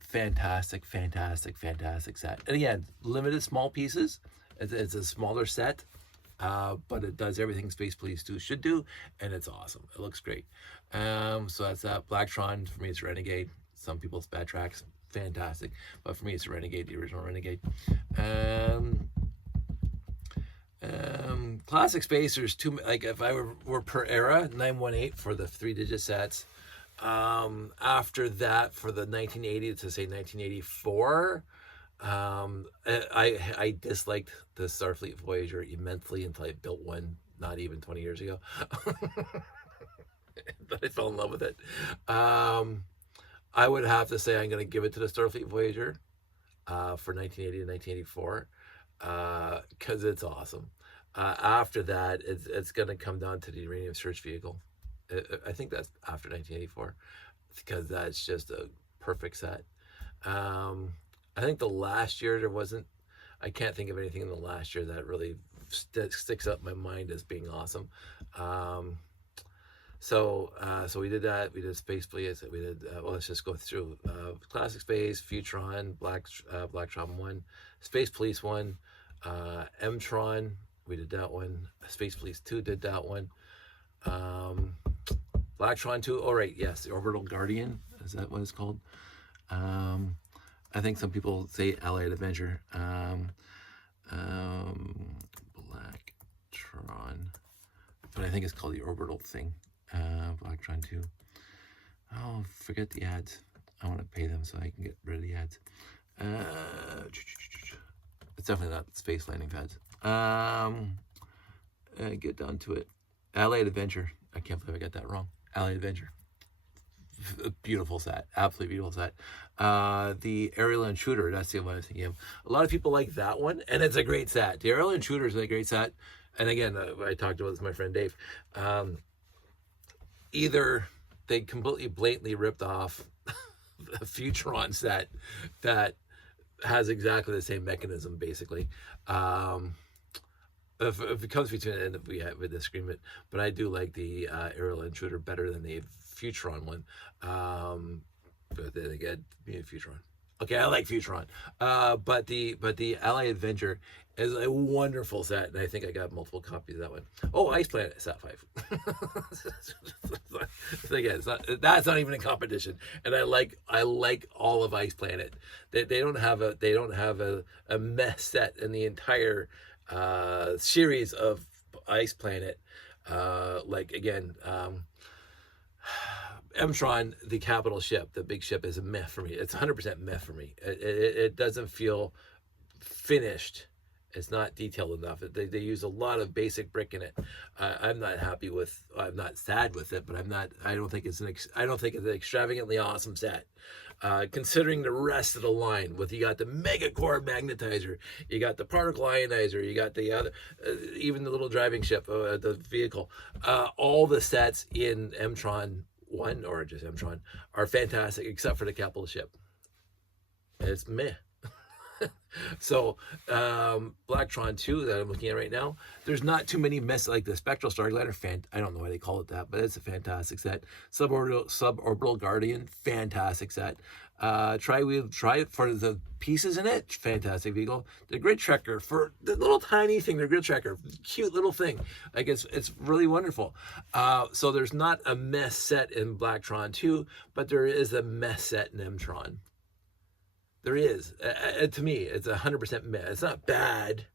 fantastic set. And again, limited small pieces. It's a smaller set, but it does everything Space Police 2 should do, and it's awesome. It looks great. So that's Blacktron. For me, it's Renegade. Some people it's Bad Tracks. Fantastic, but for me, it's Renegade, the original Renegade. Classic Space, there's two, like if I were per era, 918 for the 3-digit sets. After that, for the 1980 to say 1984, I disliked the Starfleet Voyager immensely until I built one not even 20 years ago. But I fell in love with it. I would have to say I'm going to give it to the Starfleet Voyager for 1980 to 1984 because it's awesome. After that, it's going to come down to the Uranium Search Vehicle. I think that's after 1984 because that's just a perfect set. I think the last year I can't think of anything in the last year that really sticks up in my mind as being awesome. So we did that. We did Space Police. We did. Well, let's just go through Classic Space, Futron, Blacktron 1, Space Police 1, Mtron. We did that one. Space Police 2 did that one. Blacktron 2. Oh right, yes, the Orbital Guardian. Is that what it's called? I think some people say Allied Avenger. Blacktron, but I think it's called the Orbital thing. Blacktron 2. Oh, forget the ads. I want to pay them so I can get rid of the ads. It's definitely not Space Landing Pads. Get down to it. Allied Adventure. I can't believe I got that wrong. Allied Adventure. Beautiful set. Absolutely beautiful set. The Aerial Intruder. That's the one I was thinking of. A lot of people like that one, and it's a great set. The Aerial Intruder is a great set. And again, I talked about this with my friend Dave. Either they completely blatantly ripped off a Futron set that has exactly the same mechanism, basically. If it comes between it, we have a disagreement, but I do like the Aerial Intruder better than the Futron one. But then again, Futron. Okay, I like Futron. But the Allied Avenger is a wonderful set, and I think I got multiple copies of that one. Oh, Ice Planet Sat 5. Again, that's not even a competition. And I like all of Ice Planet. They don't have a mess set in the entire series of Ice Planet. Like again, Mtron, the capital ship, the big ship, is a meh for me. It's 100% meh for me. It doesn't feel finished. It's not detailed enough. They use a lot of basic brick in it. I'm not happy with. I'm not sad with it, but I don't think it's an extravagantly awesome set. Considering the rest of the line, you got the mega core magnetizer, you got the particle ionizer, you got the other, even the little driving ship, the vehicle. All the sets in Mtron 1 or just Mtron are fantastic, except for the capital ship. It's meh. So Blacktron 2 that I'm looking at right now, there's not too many mess like the Spectral Starglider. I don't know why they call it that, but it's a fantastic set. Suborbital Guardian, fantastic set. Try for the pieces in it, fantastic vehicle. The Grid Trekker for the little tiny thing, the Grid Trekker, cute little thing. Like it's really wonderful. So there's not a mess set in Blacktron 2, but there is a mess set in M-Tron. There is. To me, it's 100% meh. It's not bad.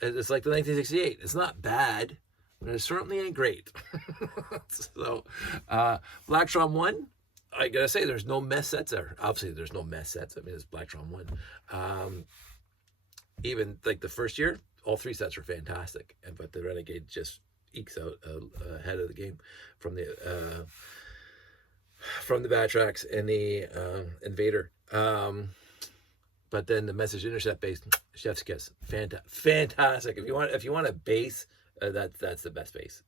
It's like the 1968. It's not bad, but it certainly ain't great. So, Blacktron 1, I gotta say, there's no mess sets there. Obviously, there's no mess sets. I mean, it's Blacktron 1. Even like the first year, all 3 sets were fantastic. But the Renegade just ekes out ahead of the game from the Batrax and the Invader. But then the Message Intercept base, chef's kiss, fantastic. If you want a base, that's the best base.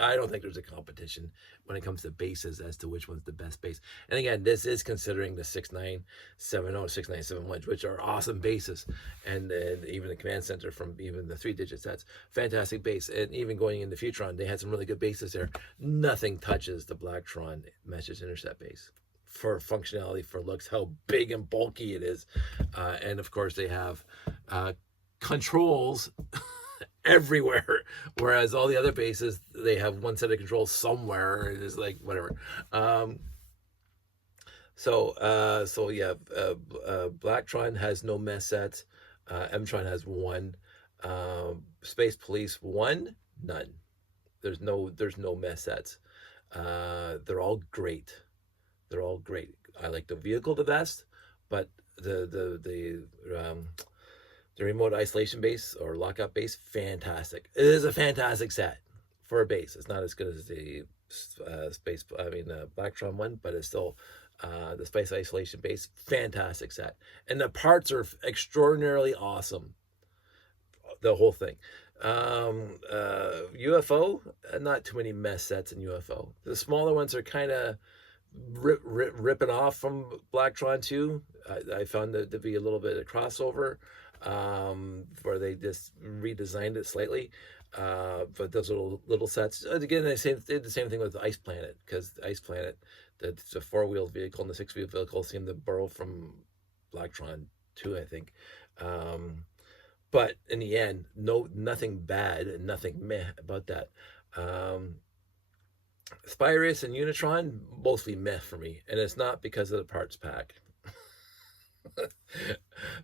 I don't think there's a competition when it comes to bases as to which one's the best base. And again, this is considering the 6970, 6971, which are awesome bases, and even the Command Center from even the 3-digit sets, fantastic base. And even going into Futron, they had some really good bases there. Nothing touches the Blacktron Message Intercept base. For functionality, for looks, how big and bulky it is. And of course they have controls everywhere, whereas all the other bases, they have one set of controls somewhere, and it's like whatever. So yeah, Blacktron has no mess sets. M-Tron has 1. Space Police 1, none. There's no mess sets. They're all great. They're all great. I like the vehicle the best, but the remote isolation base or lockup base, fantastic. It is a fantastic set for a base. It's not as good as the Blacktron 1, but it's still the space isolation base, fantastic set. And the parts are extraordinarily awesome. The whole thing. UFO, not too many mess sets in UFO. The smaller ones are kind of ripping off from Blacktron 2. I found that to be a little bit of crossover, where they just redesigned it slightly. But those little sets, again, they did the same thing with Ice Planet, because Ice Planet, the 4-wheeled vehicle and the 6-wheeled vehicle seem to borrow from Blacktron 2, I think. But in the end, nothing bad and nothing meh about that. Spyrus and Unitron, mostly meh for me, and it's not because of the parts pack.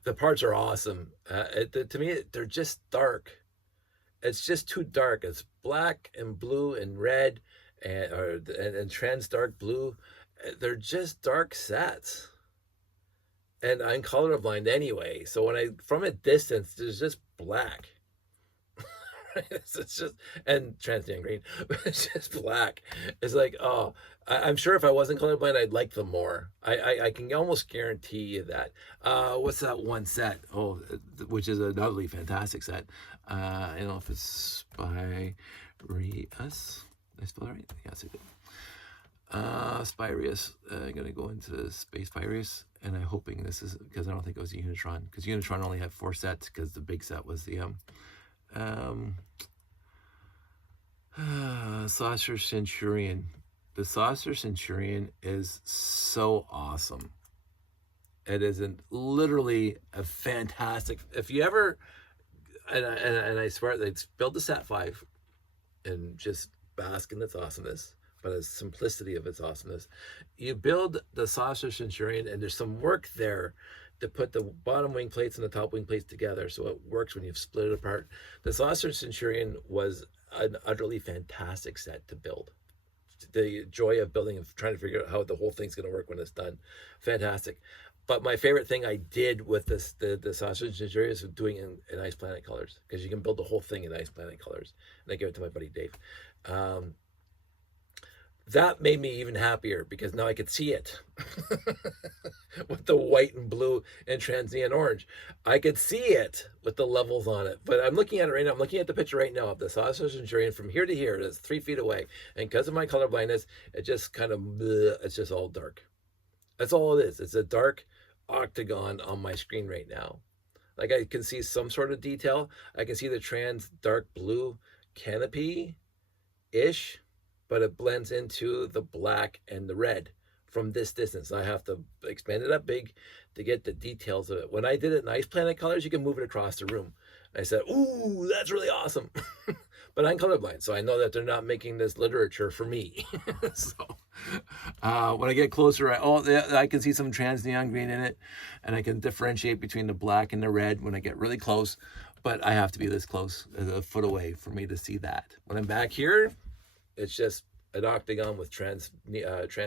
The parts are awesome. To me, they're just dark. It's just too dark. It's black and blue and red and trans dark blue. They're just dark sets. And I'm colorblind anyway, so from a distance, there's just black. It's just, and transient green, but it's just black. It's like, oh, I'm sure if I wasn't colorblind, I'd like them more. I can almost guarantee you that. What's that one set? Oh, which is an utterly fantastic set. I don't know if it's Spyrius. Did I spell it right? Yes, I did. Spyrius. I'm gonna go into Space Spyrius, and I'm hoping this is, because I don't think it was a Unitron, because Unitron only had 4 sets, because the big set was the Saucer Centurion. The Saucer Centurion is so awesome. It is literally a fantastic. If you ever, and I swear, they build the Sat 5 and just bask in its awesomeness, but the simplicity of its awesomeness. You build the Saucer Centurion, and there's some work there to put the bottom wing plates and the top wing plates together so it works when you've split it apart. The Saucer Centurion was an utterly fantastic set to build. The joy of building and trying to figure out how the whole thing's going to work when it's done, fantastic. But my favorite thing I did with the Saucer Centurion is doing it in Ice Planet colors, because you can build the whole thing in Ice Planet colors. And I gave it to my buddy Dave. That made me even happier, because now I could see it with the white and blue and transient orange. I could see it with the levels on it. But I'm looking at it right now. I'm looking at the picture right now of the Saucer Centurion from here to here. It's 3 feet away. And because of my color blindness, it just kind of, it's just all dark. That's all it is. It's a dark octagon on my screen right now. Like I can see some sort of detail. I can see the trans dark blue canopy ish, but it blends into the black and the red from this distance. I have to expand it up big to get the details of it. When I did it in Ice Planet colors, you can move it across the room. I said, ooh, that's really awesome. But I'm colorblind, so I know that they're not making this literature for me. So when I get closer, I can see some trans neon green in it, and I can differentiate between the black and the red when I get really close. But I have to be this close, a foot away, for me to see that. When I'm back here, it's just an octagon with trans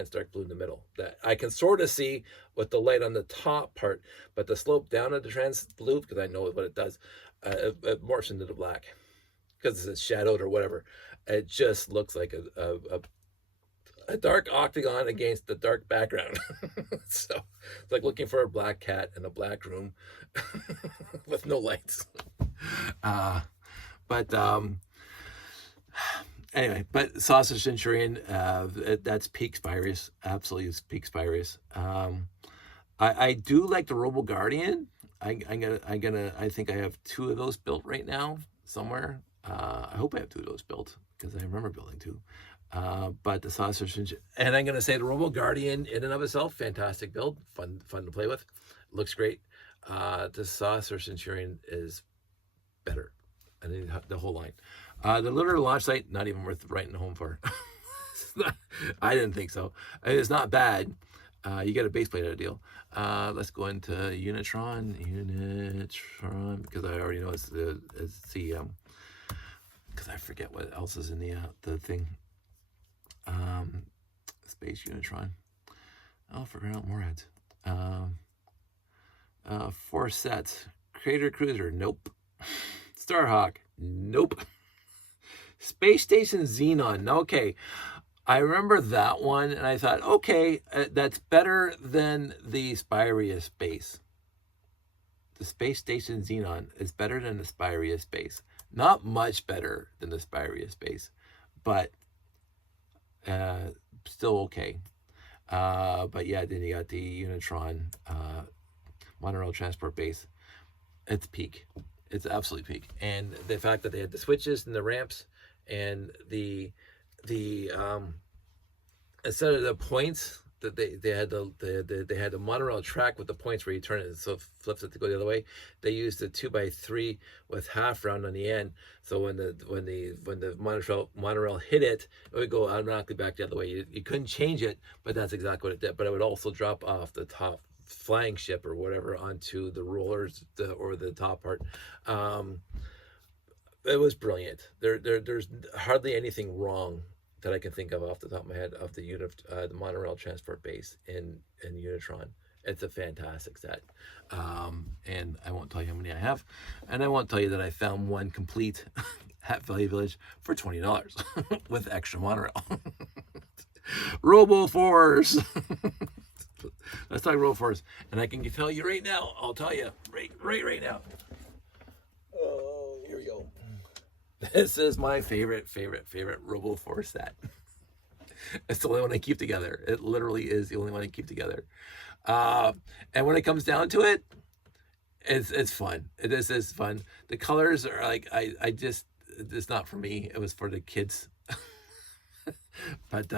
dark blue in the middle that I can sort of see with the light on the top part, but the slope down of the trans blue, because I know what it does, it morphs into the black because it's shadowed or whatever. It just looks like a dark octagon against the dark background. So it's like looking for a black cat in a black room with no lights. But anyway, but Sausage Centurion, that's peak Spirus. Absolutely is peak Spirus. I do like the Robo Guardian. I think I have 2 of those built right now somewhere. I hope I have 2 of those built because I remember building 2. But the Sausage, and I'm gonna say the Robo Guardian in and of itself, fantastic build, fun to play with, looks great. The Saucer Centurion is better. I think the whole line. The Lunar Launch Site, not even worth writing home for. I didn't think so. It's not bad. You get a base plate at a deal. Let's go into Unitron, because I already know it's the because I forget what else is in the thing. Space Unitron. Oh, figuring out more ads. 4 sets. Crater Cruiser, nope. Starhawk, nope. Space Station Xenon, okay. I remember that one, and I thought, okay, that's better than the Spirius base. The Space Station Xenon is better than the Spirius base. Not much better than the Spirius base, but still okay. But yeah, then you got the Unitron monorail transport base. It's peak. It's absolutely peak. And the fact that they had the switches and the ramps and the instead of the points that they had the monorail track with the points where you turn it so it flips it to go the other way. They used the 2x3 with half round on the end. So when the monorail hit it, it would go automatically back the other way. You couldn't change it, but that's exactly what it did. But it would also drop off the top flying ship or whatever onto the rollers or the top part. It was brilliant. There's hardly anything wrong that I can think of off the top of my head of the monorail transport base in Unitron. It's a fantastic set. And I won't tell you how many I have. And I won't tell you that I found one complete at Value Village for $20 with extra monorail. Robo Force. Let's talk Robo Force. And I can tell you right now, I'll tell you right now. Oh, here we go. This is my favorite Robo Force set. It's the only one I keep together. It literally is the only one I keep together. And when it comes down to it, it's fun. It is fun. The colors are like it's not for me. It was for the kids. But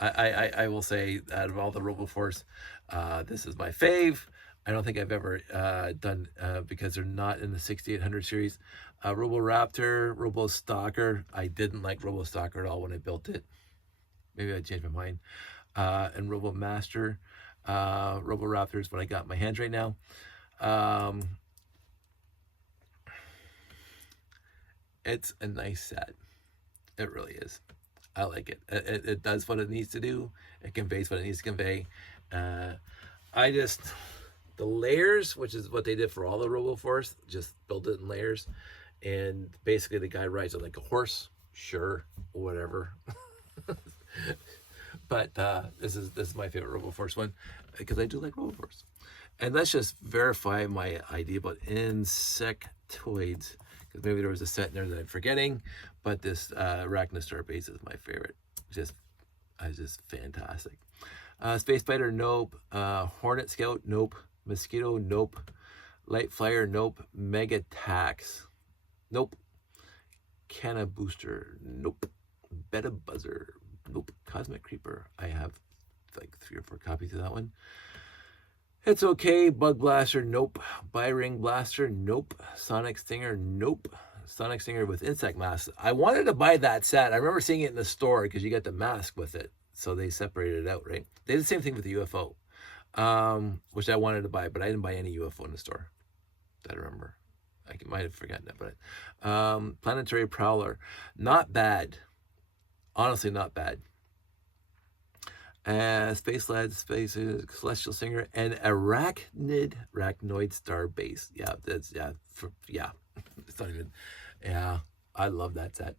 I will say out of all the Robo Force, this is my fave. I don't think I've ever done because they're not in the 6800 series. Robo Raptor, Robo Stalker. I didn't like Robo Stalker at all when I built it. Maybe I changed my mind. And Robo Master, Robo Raptor is what I got in my hands right now. It's a nice set. It really is. I like it. It does what it needs to do. It conveys what it needs to convey. The layers, which is what they did for all the Robo Force, just build it in layers. And basically the guy rides it like a horse. Sure, whatever. But this is my favorite Robo Force one because I do like Robo Force. And let's just verify my idea about insectoids, because maybe there was a set in there that I'm forgetting. But this Arachnostar base is my favorite. Just fantastic. Space Spider, nope. Hornet Scout, nope. Mosquito, nope. Light Flyer, nope. Mega Tax, nope. Canna Booster, nope. Beta Buzzer, nope. Cosmic Creeper, I have like 3 or 4 copies of that one. It's okay. Bug Blaster, nope. Bi-Ring Blaster, nope. Sonic Stinger, nope. Sonic Stinger with insect mask. I wanted to buy that set. I remember seeing it in the store because you got the mask with it. So they separated it out, right? They did the same thing with the UFO, which I wanted to buy, but I didn't buy any UFO in the store. I remember. I might have forgotten it, but Planetary Prowler, not bad. Honestly, not bad. Space Lad, Space Celestial Singer, and Arachnoid Star Base. Yeah, that's it's not even. Yeah, I love that set.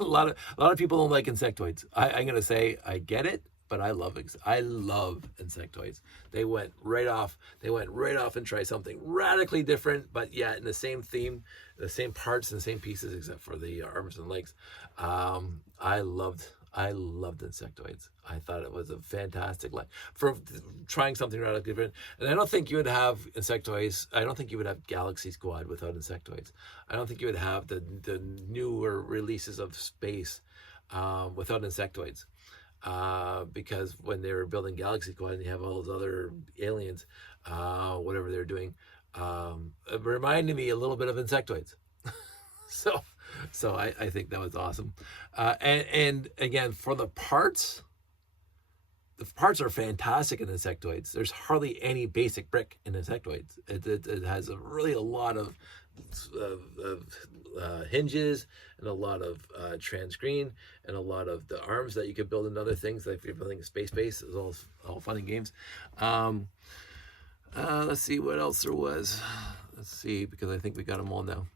a lot of people don't like insectoids. I'm gonna say I get it, but I love insectoids. They went right off. And tried something radically different, but yeah, in the same theme, the same parts and the same pieces, except for the arms and legs. I loved insectoids. I thought it was a fantastic line for trying something radically different. And I don't think you would have insectoids. I don't think you would have Galaxy Squad without insectoids. I don't think you would have the newer releases of space without insectoids. Because when they were building Galaxy Squad and you have all those other aliens, whatever they're doing, it reminded me a little bit of insectoids. So I think that was awesome. And again, for the parts are fantastic in insectoids. There's hardly any basic brick in insectoids. It has a lot of hinges and a lot of trans-green and a lot of the arms that you could build into other things. Like if you're building a space base, it's all fun and games. Let's see what else there was. Let's see, because I think we got them all now.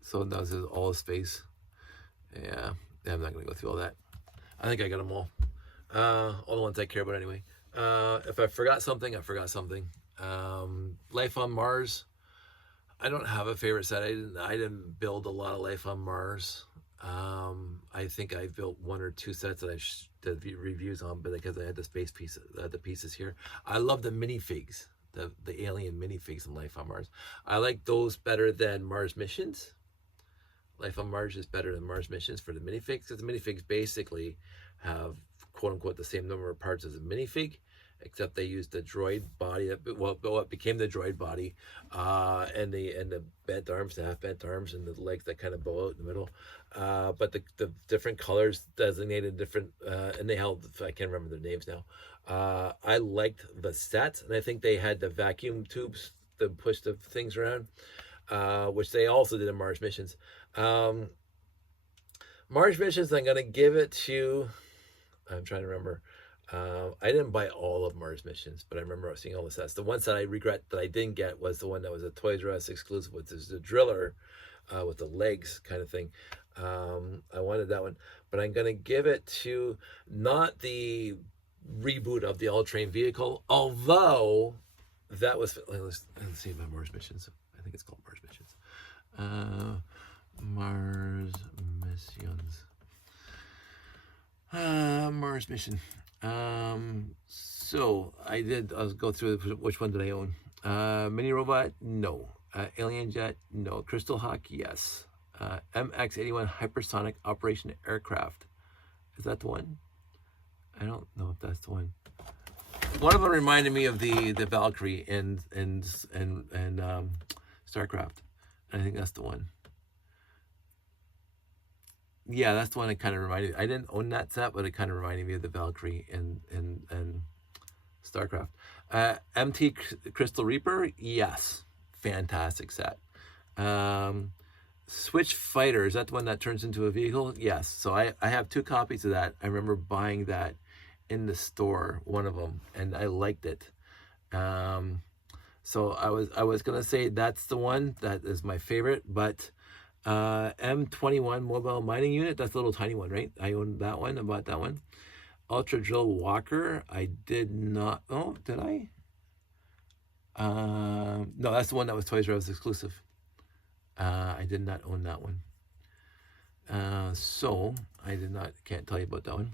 So now this is all space. Yeah, I'm not gonna go through all that. I think I got them all. All the ones I care about anyway. If I forgot something, I forgot something. Life on Mars. I don't have a favorite set. I didn't build a lot of Life on Mars. I think I built 1 or 2 sets that I did reviews on, but because I had the space pieces, the pieces here. I love the minifigs. The alien minifigs in Life on Mars. I like those better than Mars Missions. Life on Mars is better than Mars Missions for the minifigs, because the minifigs basically have quote unquote the same number of parts as a minifig, except they used the droid body, what became the droid body, and the bent arms, the half bent arms, and the legs that kind of bow out in the middle. But the different colors designated different, and they held, I can't remember their names now. I liked the set, and I think they had the vacuum tubes to push the things around, which they also did in Mars Missions. Mars Missions, I'm going to give it to, I'm trying to remember. I didn't buy all of Mars Missions, but I remember seeing all the sets. The one set I regret that I didn't get was the one that was a Toys R Us exclusive, which is the driller with the legs kind of thing. I wanted that one, but I'm going to give it to not the reboot of the all-terrain vehicle, although that was, let's see my Mars Missions. I think it's called Mars Missions. Mars Missions. Mars Mission. So I'll go through which one did I own. Mini Robot, no. Alien Jet, no. Crystal Hawk, yes. MX-81 Hypersonic Operation Aircraft. Is that the one? I don't know if that's the one. One of them reminded me of the Valkyrie and Starcraft. I think that's the one. Yeah, that's the one that kind of reminded me. I didn't own that set, but it kind of reminded me of the Valkyrie and Starcraft. MT Crystal Reaper, yes. Fantastic set. Switch Fighter, is that the one that turns into a vehicle? Yes. So I have 2 copies of that. I remember buying that in the store, one of them, and I liked it. So I was gonna say that's the one that is my favorite, but M21 Mobile Mining Unit, that's a little tiny one, right? I own that one. I bought that one. Ultra Drill Walker, I did not. Oh, did I? No, that's the one that was Toys R Us exclusive. I did not own that one. So I can't tell you about that one.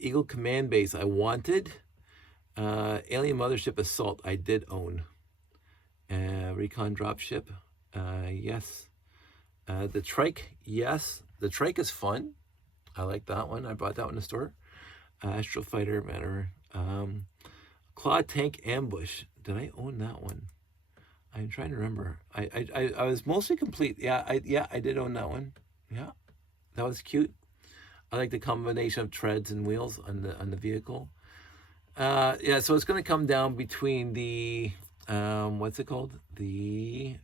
Eagle Command Base, I wanted. Alien Mothership Assault, I did own. Recon Dropship, yes. The Trike, yes. The Trike is fun. I like that one. I bought that one in the store. Astro Fighter, whatever. Claw Tank Ambush. Did I own that one? I'm trying to remember. I was mostly complete. Yeah, I did own that one. Yeah, that was cute. I like the combination of treads and wheels on the vehicle. Yeah, so it's going to come down between the what's it called? The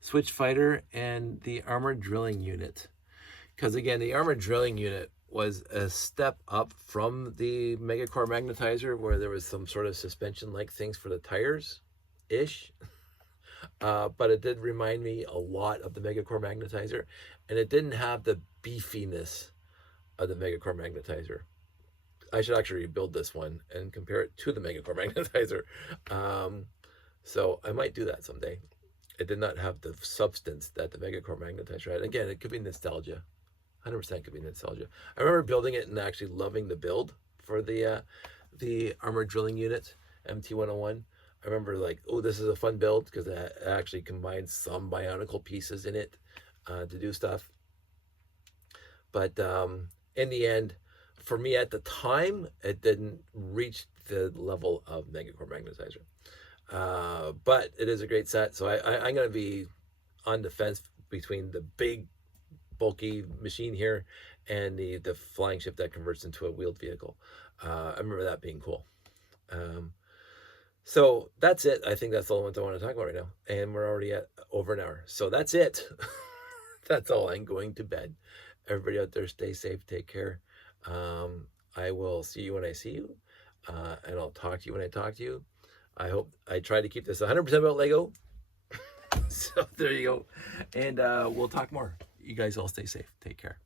Switch Fighter and the Armored Drilling Unit. Because again, the Armored Drilling Unit was a step up from the Megacore Magnetizer, where there was some sort of suspension-like things for the tires-ish. But it did remind me a lot of the Megacore Magnetizer, and it didn't have the beefiness of the Megacore Magnetizer. I should actually rebuild this one and compare it to the Megacore Magnetizer. So I might do that someday. It did not have the substance that the Megacore Magnetizer had. Again, it could be nostalgia. 100% could be nostalgia. I remember building it and actually loving the build for the Armored Drilling Unit, MT-101. I remember like, oh, this is a fun build because it actually combines some Bionicle pieces in it to do stuff. But in the end, for me at the time, it didn't reach the level of Megacore Magnetizer. But it is a great set, so I'm going to be on the fence between the big, bulky machine here and the flying ship that converts into a wheeled vehicle. I remember that being cool. So that's it. I think that's all I want to talk about right now. And we're already at over an hour. So that's it. That's all. I'm going to bed. Everybody out there, stay safe. Take care. I will see you when I see you. And I'll talk to you when I talk to you. I hope I try to keep this 100% about Lego. So there you go. And we'll talk more. You guys all stay safe. Take care.